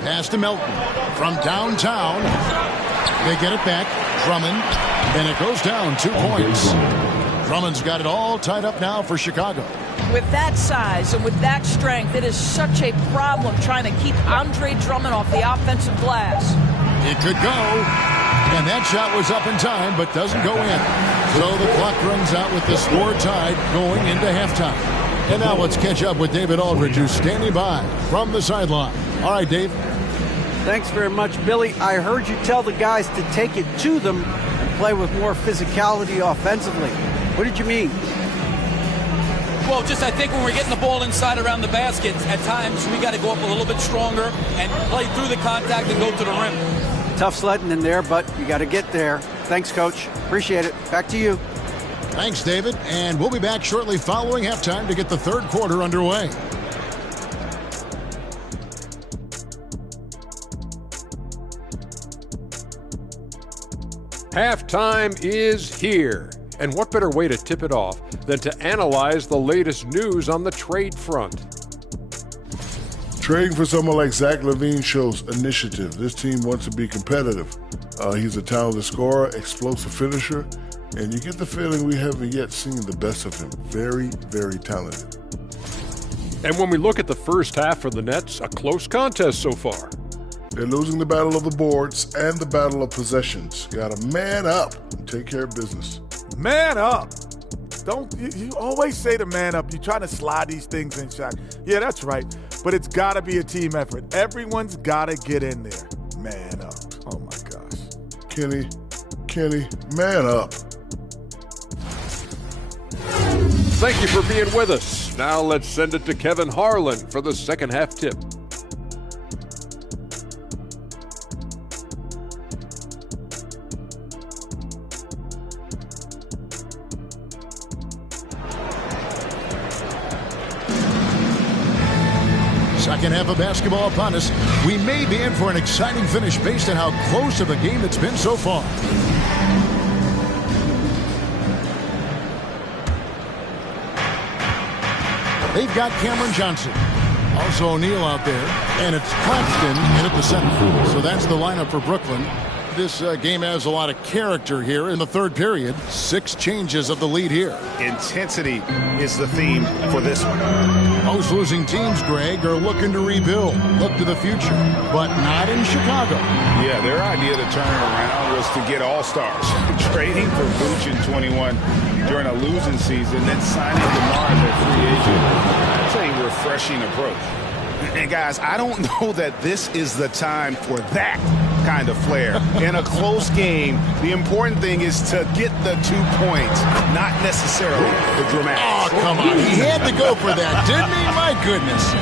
Pass to Melton from downtown. They get it back. Drummond. And it goes down 2 points. Drummond's got it all tied up now for Chicago. With that size and with that strength, it is such a problem trying to keep Andre Drummond off the offensive glass. It could go. And that shot was up in time, but doesn't go in. So the clock runs out with the score tied going into halftime. And now let's catch up with David Aldridge, who's standing by from the sideline. All right, Dave. Thanks very much, Billy. I heard you tell the guys to take it to them and play with more physicality offensively. What did you mean? Well, just I think when we're getting the ball inside around the basket, at times we got to go up a little bit stronger and play through the contact and go to the rim. Tough sledding in there, but you got to get there. Thanks, Coach. Appreciate it. Back to you. Thanks, David. And we'll be back shortly following halftime to get the third quarter underway. Halftime is here. And what better way to tip it off than to analyze the latest news on the trade front? Trading for someone like Zach LaVine shows initiative. This team wants to be competitive. He's a talented scorer, explosive finisher, and you get the feeling we haven't yet seen the best of him. Very, very talented. And when we look at the first half for the Nets, a close contest so far. They're losing the battle of the boards and the battle of possessions. Got to man up and take care of business. Man up. Don't you always say to man up. You're trying to slide these things in, Shaq. Yeah, that's right. But it's got to be a team effort. Everyone's got to get in there. Man up. Oh, my gosh. Kenny, man up. Thank you for being with us. Now let's send it to Kevin Harlan for the second half tip. Second half of basketball upon us. We may be in for an exciting finish based on how close of a game it's been so far. They've got Cameron Johnson. Also O'Neal out there. And it's Claxton in at the center. So that's the lineup for Brooklyn. This game has a lot of character here in the third period. 6 changes of the lead here. Intensity is the theme for this one. Most losing teams, Greg, are looking to rebuild, look to the future, but not in Chicago. Yeah, their idea to turn it around was to get all-stars. Trading for Vooch in 21 during a losing season, then signing DeMar as a free agent. That's a refreshing approach. And guys, I don't know that this is the time for that kind of flair. In a close game, the important thing is to get the 2 points, not necessarily the dramatics. Oh, come on. He had to go for that, didn't he? My goodness.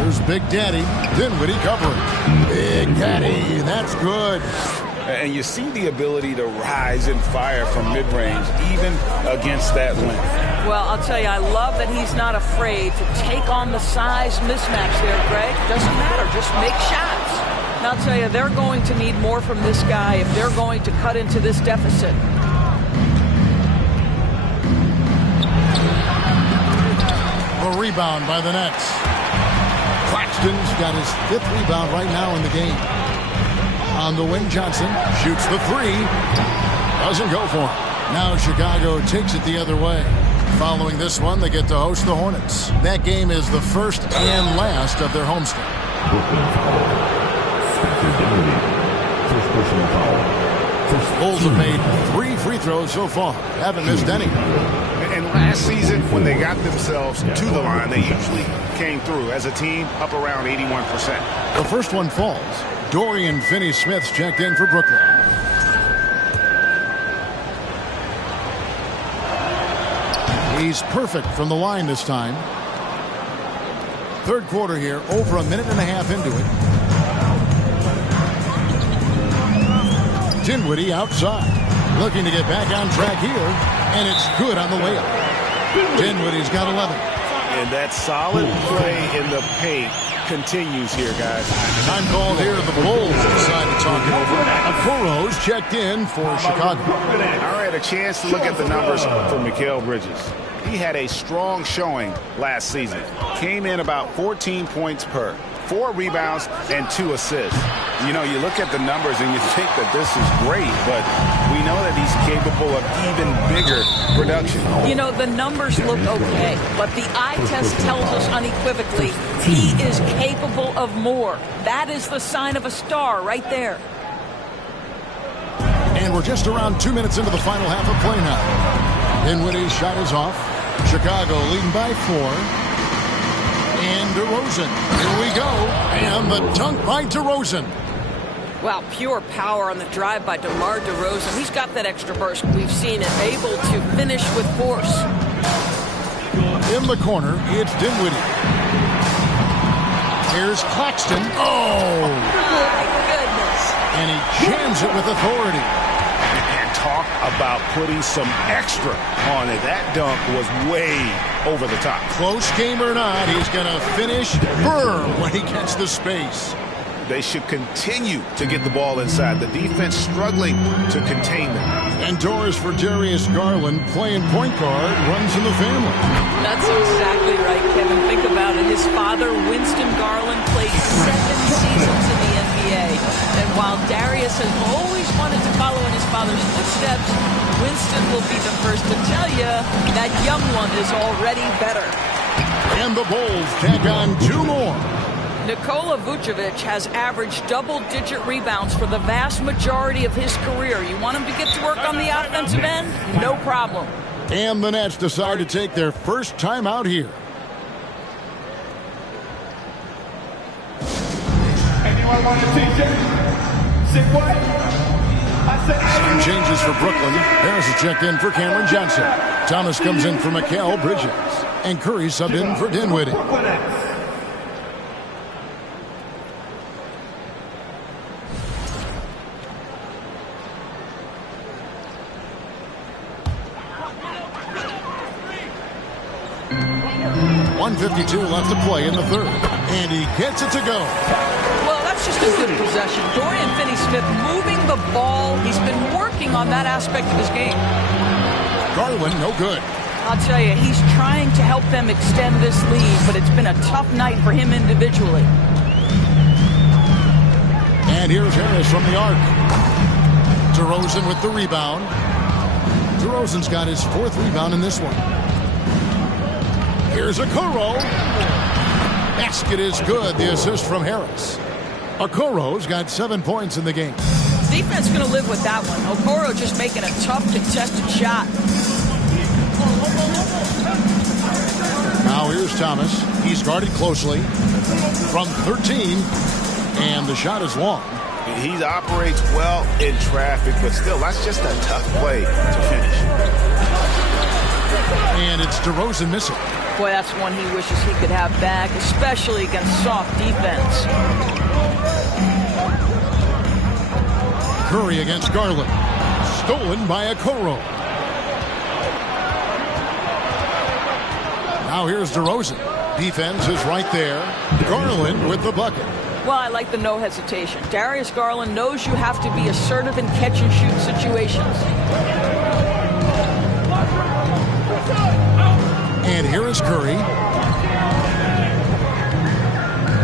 Here's Big Daddy. Dinwiddie covering. Big Daddy. That's good. And you see the ability to rise and fire from mid-range, even against that length. Well, I'll tell you, I love that he's not afraid to take on the size mismatch there, Greg. Doesn't matter. Just make shots. And I'll tell you, they're going to need more from this guy if they're going to cut into this deficit. A rebound by the Nets. Claxton's got his 5th rebound right now in the game. On the wing, Johnson shoots the 3. Doesn't go for him. Now Chicago takes it the other way. Following this one, they get to host the Hornets. That game is the first and last of their homestand. Bulls have made 3 free throws so far. Haven't missed any. And last season, when they got themselves to the line, they usually came through as a team up around 81%. The first one falls. Dorian Finney-Smith's checked in for Brooklyn. He's perfect from the line this time. Third quarter here, over a minute and a half into it. Dinwiddie outside. Looking to get back on track here. And it's good on the layup. Dinwiddie's got 11. And that solid play in the paint continues here, guys. Time called here. The Bulls decide to talk it over. Okoro's checked in for Chicago. I had a chance to look at the numbers for Mikal Bridges. He had a strong showing last season. Came in about 14 points per, 4 rebounds, and 2 assists. You know, you look at the numbers and you think that this is great, but we know that he's capable of even bigger production. You know, the numbers look okay, but the eye test tells us unequivocally he is capable of more. That is the sign of a star right there. we're just around 2 minutes into the final half of play now. Dinwiddie's shot is off. Chicago leading by 4. And DeRozan. Here we go. And the dunk by DeRozan. Wow, pure power on the drive by DeMar DeRozan. He's got that extra burst we've seen and able to finish with force. In the corner, it's Dinwiddie. Here's Claxton. Oh! My goodness. And he jams it with authority. And talk about putting some extra on it. That dunk was way over the top. Close game or not, he's going to finish firm when he gets the space. They should continue to get the ball inside. The defense struggling to contain them. And doors for Darius Garland, playing point guard, runs in the family. That's exactly right, Kevin. Think about it. His father, Winston Garland, played 7 seasons in the NBA. And while Darius has always wanted to follow in his father's footsteps, Winston will be the first to tell you that young one is already better. And the Bulls tack on 2 more. Nikola Vucevic has averaged double-digit rebounds for the vast majority of his career. You want him to get to work on the offensive end? No problem. And the Nets decide to take their first time out here. Anyone want a t-shirt? Sit what? I said Some changes for Brooklyn. Harris is checked in for Cameron Johnson. Thomas comes in for Mikal Bridges. And Curry subbed in for Dinwiddie. 1:52 left to play in the third. And he gets it to go. Well, that's just a good possession. Dorian Finney-Smith moving the ball. He's been working on that aspect of his game. Garland, no good. I'll tell you, he's trying to help them extend this lead, but it's been a tough night for him individually. And here's Harris from the arc. DeRozan with the rebound. DeRozan's got his 4th rebound in this one. Here's Okoro. Basket is good. The assist from Harris. Okoro's got 7 points in the game. Defense going to live with that one. Okoro just making a tough contested shot. Now here's Thomas. He's guarded closely from 13. And the shot is long. He operates well in traffic, but still, that's just a tough play to finish. And it's DeRozan missing. Boy, that's one he wishes he could have back, especially against soft defense. Curry against Garland. Stolen by Okoro. Now here's DeRozan. Defense is right there. Garland with the bucket. Well, I like the no hesitation. Darius Garland knows you have to be assertive in catch-and-shoot situations. And here is Curry.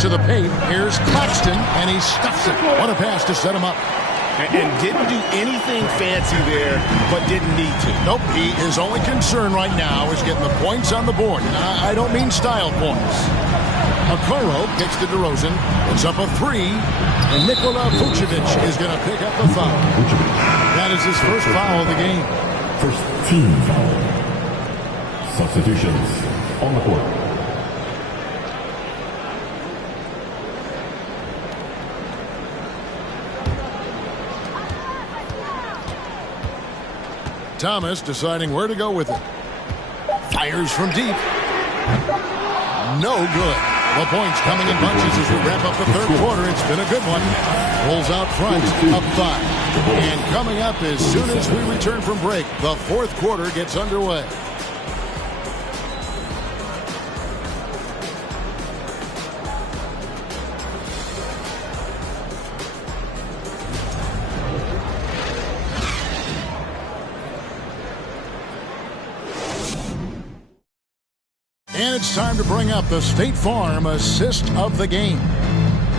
To the paint. Here's Claxton, and he stuffs it. What a pass to set him up. And didn't do anything fancy there, but didn't need to. Nope, his only concern right now is getting the points on the board. I don't mean style points. Okoro kicks to DeRozan. It's up a 3. And Nikola Vucevic is going to pick up the foul. That is his first foul of the game. First team foul. Substitutions on the court. Thomas deciding where to go with it. Fires from deep. No good. The points coming in bunches as we wrap up the third quarter. It's been a good one. Rolls out front, up 5. And coming up as soon as we return from break, the fourth quarter gets underway. And it's time to bring up the State Farm assist of the game.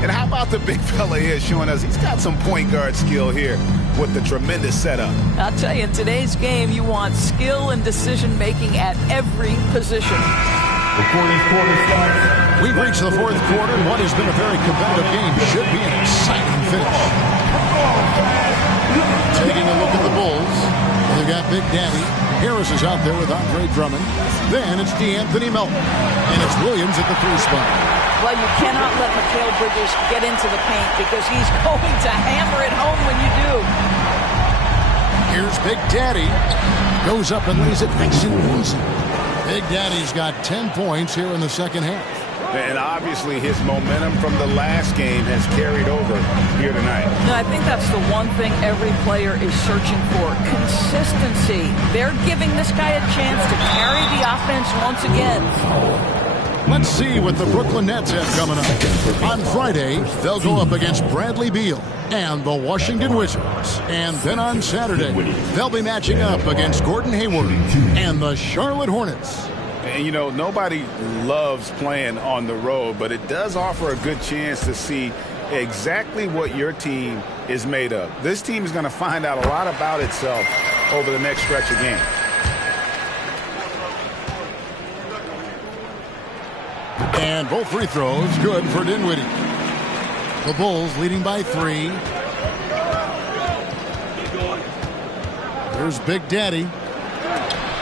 And how about the big fella here showing us he's got some point guard skill here with the tremendous setup. I'll tell you, in today's game, you want skill and decision-making at every position. We've reached the fourth quarter, and what has been a very competitive game should be an exciting finish. Taking a look at the Bulls. They've got Big Daddy. Harris is out there with Andre Drummond. Then it's DeAnthony Melton. And it's Williams at the 3 spot. Well, you cannot let Mikal Bridges get into the paint because he's going to hammer it home when you do. Here's Big Daddy. Goes up and lays it nice and easy. Big Daddy's got 10 points here in the second half. And obviously his momentum from the last game has carried over here tonight. No, I think that's the one thing every player is searching for. Consistency. They're giving this guy a chance to carry the offense once again. Let's see what the Brooklyn Nets have coming up. On Friday, they'll go up against Bradley Beal and the Washington Wizards. And then on Saturday, they'll be matching up against Gordon Hayward and the Charlotte Hornets. And, you know, nobody loves playing on the road, but it does offer a good chance to see exactly what your team is made of. This team is going to find out a lot about itself over the next stretch of games. And both free throws good for Dinwiddie. The Bulls leading by 3. Here's Big Daddy.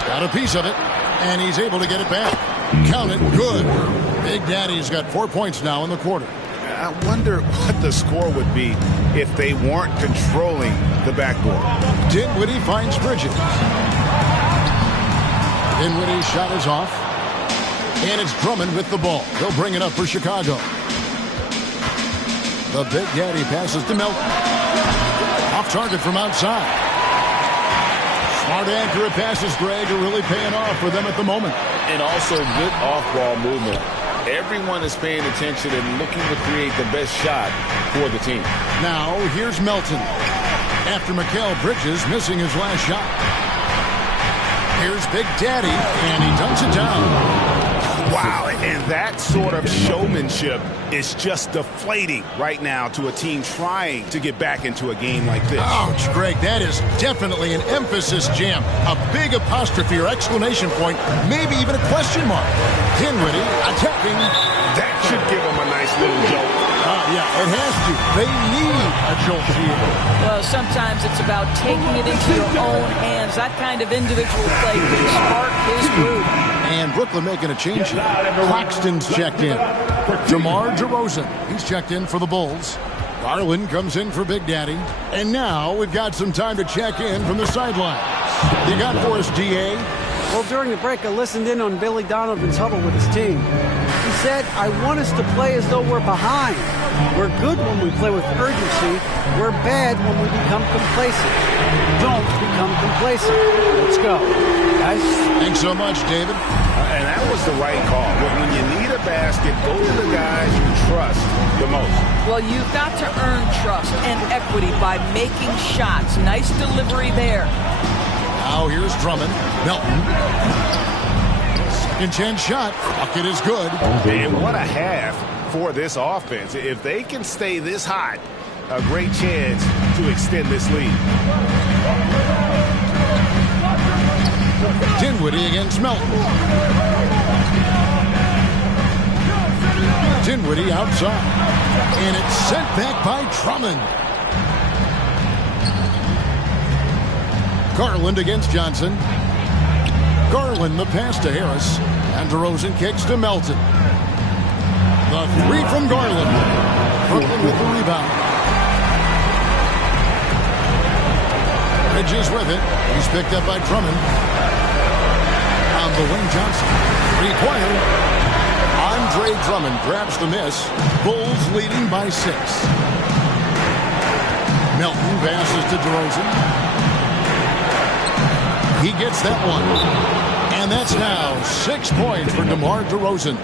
Got a piece of it, and he's able to get it back. Count it, good. Big Daddy's got 4 points now in the quarter. I wonder what the score would be if they weren't controlling the backboard. Dinwiddie finds Bridges. Dinwiddie's shot is off. And it's Drummond with the ball. He'll bring it up for Chicago. The Big Daddy passes to Melton. Off target from outside. Smart accurate passes, Greg, are really paying off for them at the moment. And also good off-ball movement. Everyone is paying attention and looking to create the best shot for the team. Now, here's Melton. After Mikal Bridges missing his last shot. Here's Big Daddy, and he dunks it down. Wow, and that sort of showmanship is just deflating right now to a team trying to get back into a game like this. Ouch, Greg, that is definitely an emphasis jam. A big apostrophe or exclamation point, maybe even a question mark. Dinwiddie attacking. That should give them a nice little jolt. Yeah, it has to. They need a jolt here. Well, sometimes it's about taking it into your own hands. That kind of individual play can spark his group. And Brooklyn making a change here. Claxton's checked in. DeMar DeRozan, he's checked in for the Bulls. Garland comes in for Big Daddy. And now we've got some time to check in from the sidelines. You got for us, D.A.? Well, during the break, I listened in on Billy Donovan's huddle with his team. He said, I want us to play as though we're behind. We're good when we play with urgency. We're bad when we become complacent. Don't become complacent. Let's go. Guys? Thanks so much, David. And that was the right call. When you need a basket, go to the guys you trust the most. Well, you've got to earn trust and equity by making shots. Nice delivery there. Now here's Drummond. Melton. Second chance shot. Bucket is good. And what a half for this offense. If they can stay this hot, a great chance to extend this lead. Dinwiddie against Melton. Dinwiddie outside. And it's sent back by Drummond. Garland against Johnson. Garland the pass to Harris. And DeRozan kicks to Melton. The 3 from Garland. Brooklyn with the rebound. Bridges with it. He's picked up by Drummond. On the wing, Johnson. 3-pointer. Andre Drummond grabs the miss. Bulls leading by 6. Melton passes to DeRozan. He gets that one. And that's now 6 points for DeMar DeRozan.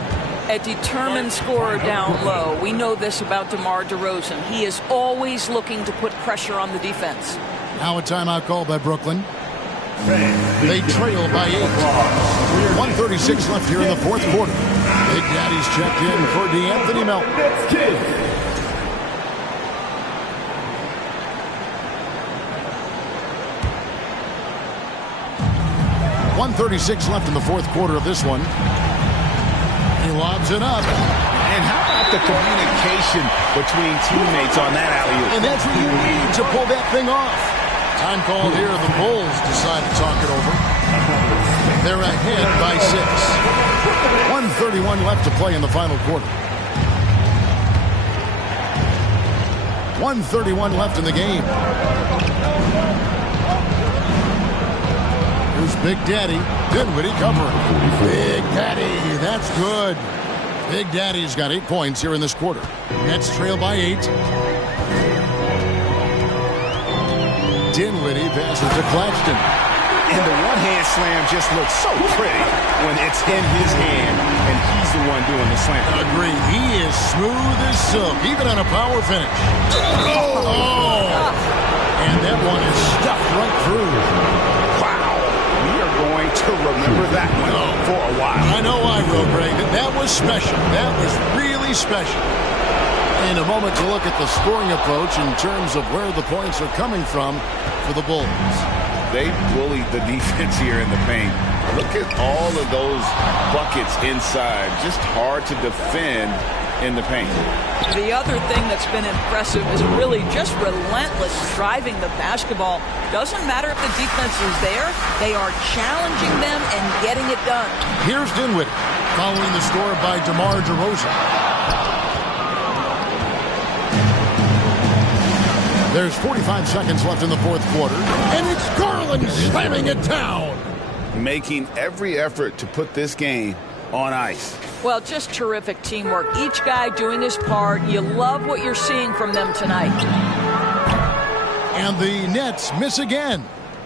A determined scorer down low. We know this about DeMar DeRozan. He is always looking to put pressure on the defense. Now a timeout called by Brooklyn. They trail by 8. 1:36 left here in the fourth quarter. Big Daddy's checked in for DeAnthony Melton. 1:36 left in the fourth quarter of this one. He lobs it up, And how about the communication between teammates on that alley-oop? And that's what you need to pull that thing off. Time called here. The Bulls decide to talk it over. They're ahead by 6. 1:31 left to play in the final quarter. 1:31 left in the game. Here's Big Daddy. Dinwiddie covering. Big Daddy. That's good. Big Daddy's got 8 points here in this quarter. Nets trail by 8. Dinwiddie passes to Claxton. And the one-hand slam just looks so pretty when it's in his hand and he's the one doing the slam. Agree. He is smooth as silk, even on a power finish. Oh! And that one is stuffed right through. Wow. We are going to remember that one for a while. I know I will, Greg. That was special. That was really special. In a moment to look at the scoring approach in terms of where the points are coming from for the Bulls. They bullied the defense here in the paint. Look at all of those buckets inside. Just hard to defend in the paint. The other thing that's been impressive is really just relentless driving the basketball. Doesn't matter if the defense is there. They are challenging them and getting it done. Here's Dinwiddie following the score by DeMar DeRozan. There's 45 seconds left in the fourth quarter, and it's Garland slamming it down. Making every effort to put this game on ice. Well, just terrific teamwork. Each guy doing his part. You love what you're seeing from them tonight. And the Nets miss again.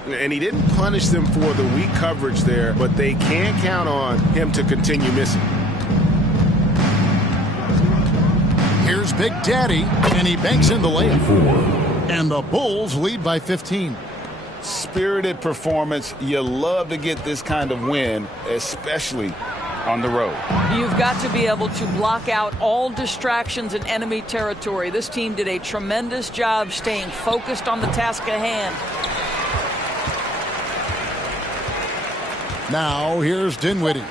And he didn't punish them for the weak coverage there, but they can't count on him to continue missing. Here's Big Daddy, and he banks in the layup. And the Bulls lead by 15. Spirited performance. You love to get this kind of win, especially on the road. You've got to be able to block out all distractions in enemy territory. This team did a tremendous job staying focused on the task at hand. Now here's Dinwiddie.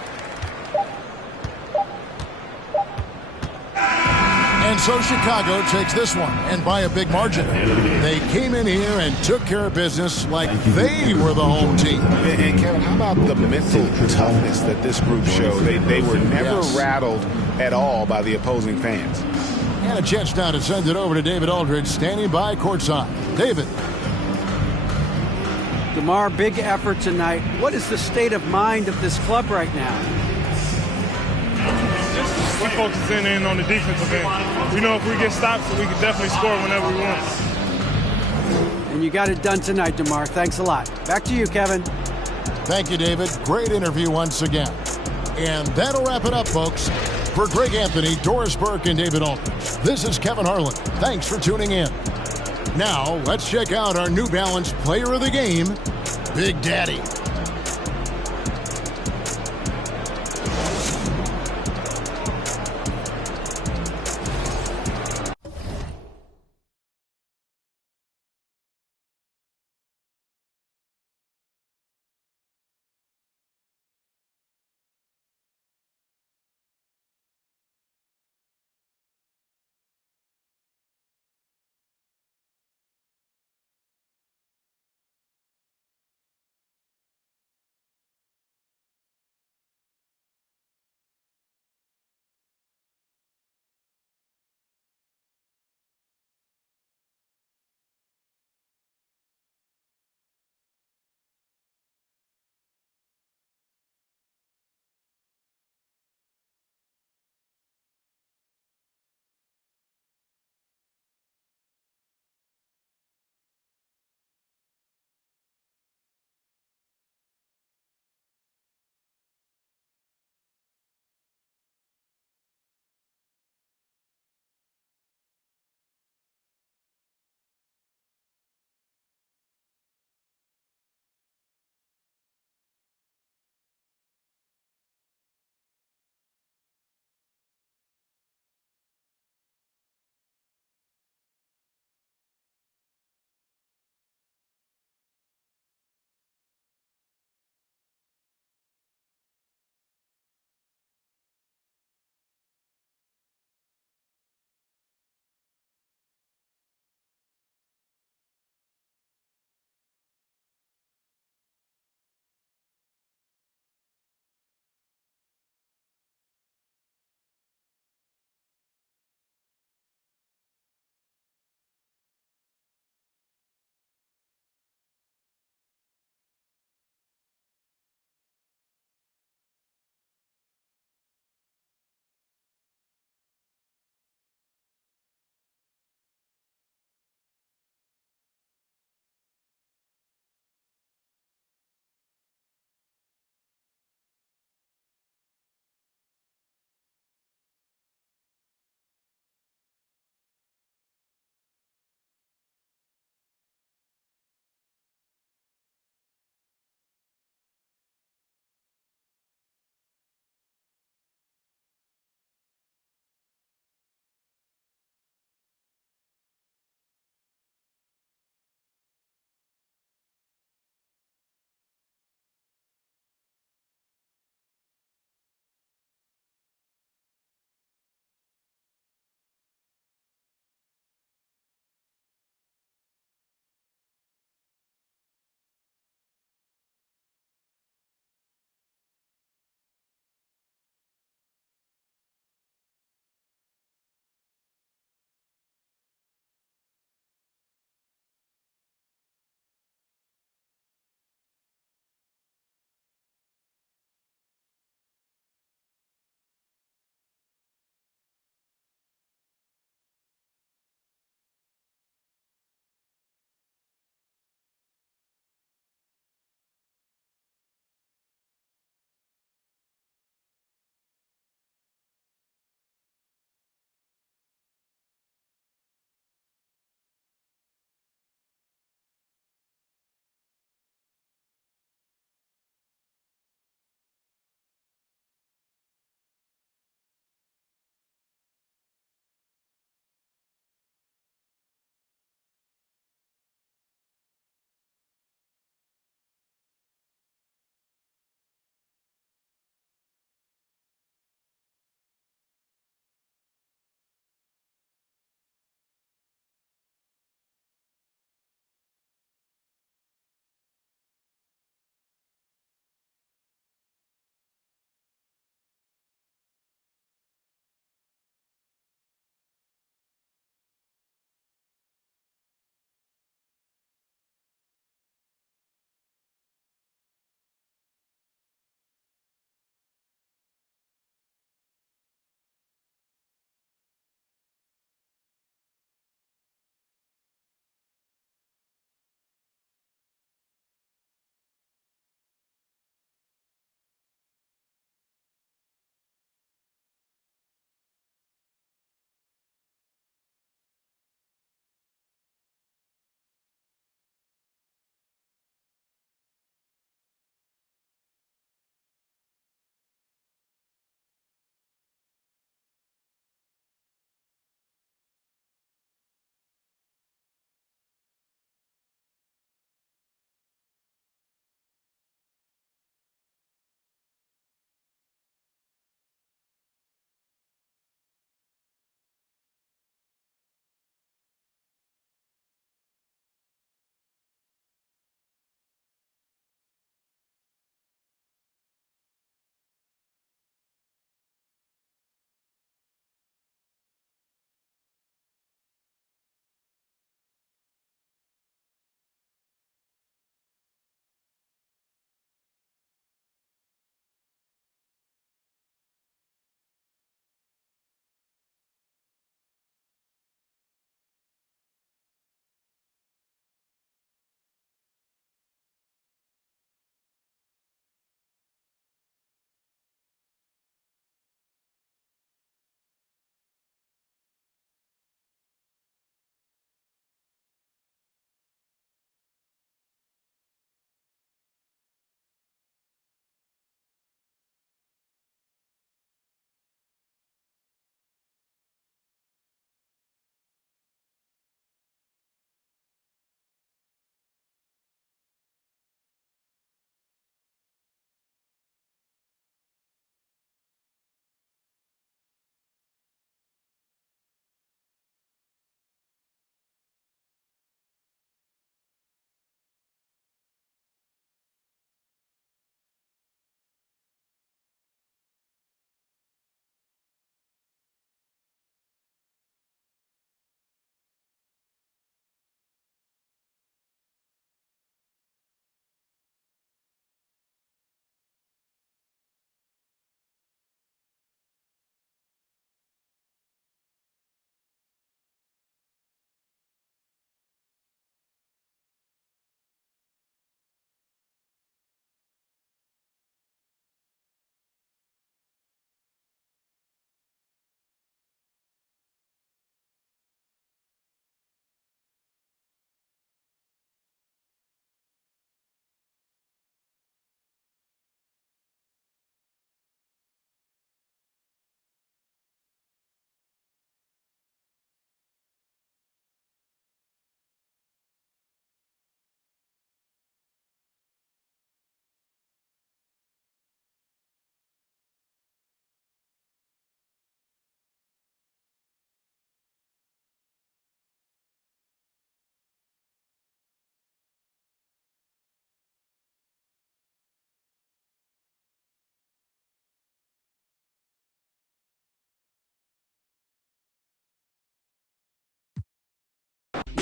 And so Chicago takes this one, and by a big margin. They came in here and took care of business like they were the home team. And Kevin, how about the mental toughness that this group showed? They were never rattled at all by the opposing fans. And a chance now to send it over to David Aldridge, standing by courtside. David. DeMar, big effort tonight. What is the state of mind of this club right now? We're focusing in on the defensive end. We know if we get stops, we can definitely score whenever we want. And you got it done tonight, DeMar. Thanks a lot. Back to you, Kevin. Thank you, David. Great interview once again. And that'll wrap it up, folks. For Greg Anthony, Doris Burke, and David Aldridge, this is Kevin Harlan. Thanks for tuning in. Now, let's check out our New Balance player of the game, Big Daddy.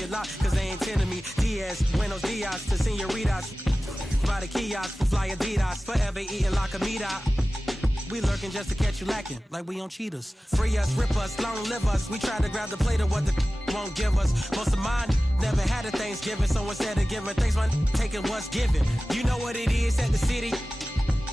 get locked, cause they ain't tending me. Diaz, Buenos Dias to senoritas. By the kiosk, fly Adidas, forever eating la comida. We lurking just to catch you lacking, like we on cheaters. Free us, rip us, long live us. We try to grab the plate of what the won't give us. Most of mine never had a Thanksgiving, so instead of giving thanks, man, taking what's given. You know what it is at the city.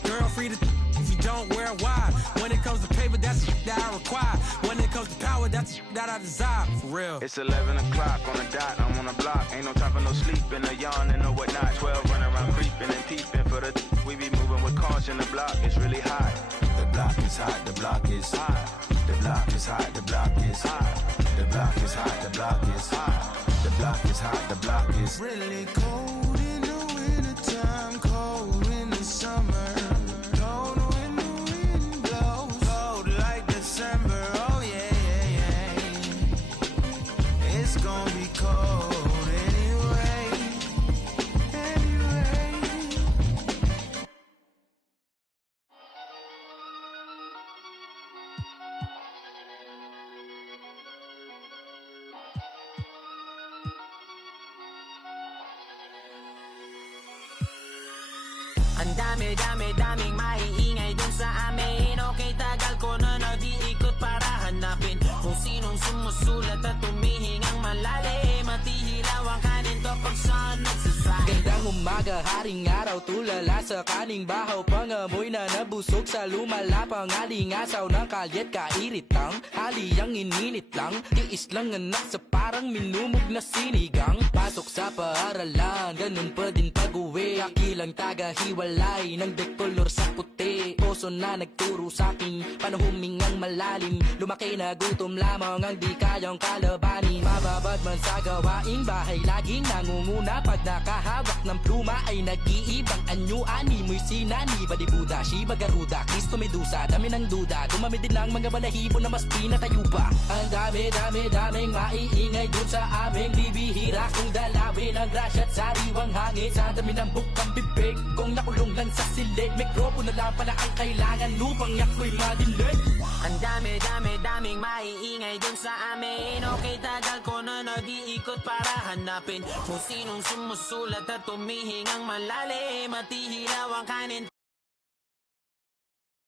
Girl, free to if you don't wear it wide. When it comes to paper, that's that I require. When it comes to power, that's that I desire. For real. It's 11 o'clock on the dot, I'm on the block. Ain't no time for no sleeping, no yawning, no whatnot. 12 running around creeping and peeping for the we be moving with caution. The block is really hot. The block is hot, the block is hot. The block is hot, the block is hot. The block is hot, the block is hot. The block is hot, the block is really cold in the wintertime, cold in the summer. Cold when the wind blows, cold like December. Oh yeah, yeah, yeah. It's gonna be cold anyway, anyway. Ang daming maiingay dun sa amin. Okay, tagal ko na nag-iikot para hanapin kung sinong sumusulat at tumihingang malalim. At ihilaw ang kanin to pag saan nagsasabi. Gandang umaga, haring araw, tulala sa kaning bahaw. Pangamoy na nabusog sa lumalapang alingasaw ng kalyet. Kairitang, haliyang ininit lang. Tiis lang anak sa parang minumog na sinigang. Pasok sa paaralan, ganun pa din pag-uwi. Kakilang taga-hiwalay ng dekolor sa puti. Puso na nagturo sa'king panahumingang malalim. Lumaki na gutom lamang ang di kayang kalabanin. Mababad man sa gawaing bahay, laging nangunguna. Pag nakahawak ng pluma ay nag-iibang anyuani. Mo'y sinani, Badibuda, Shiba, Garuda, Kristo, Medusa. Dami ng duda, dumami din ang mga balahibo na mas pinatayo pa. Ang daming maiingay dun sa aming bibihira. Kung dalawin ang grasya at sariwang hangin. Sa dami ng bukang bibig, kung nakulong lang sa silid. Mikropono lang pala ang kailangan upang yako'y madilig. Ang daming maiingay dun sa amin. Okay, tagal ko na nag-iikot para hanapin kung sinong sumusulat at tumihingang malalim. At ihilaw ang kanin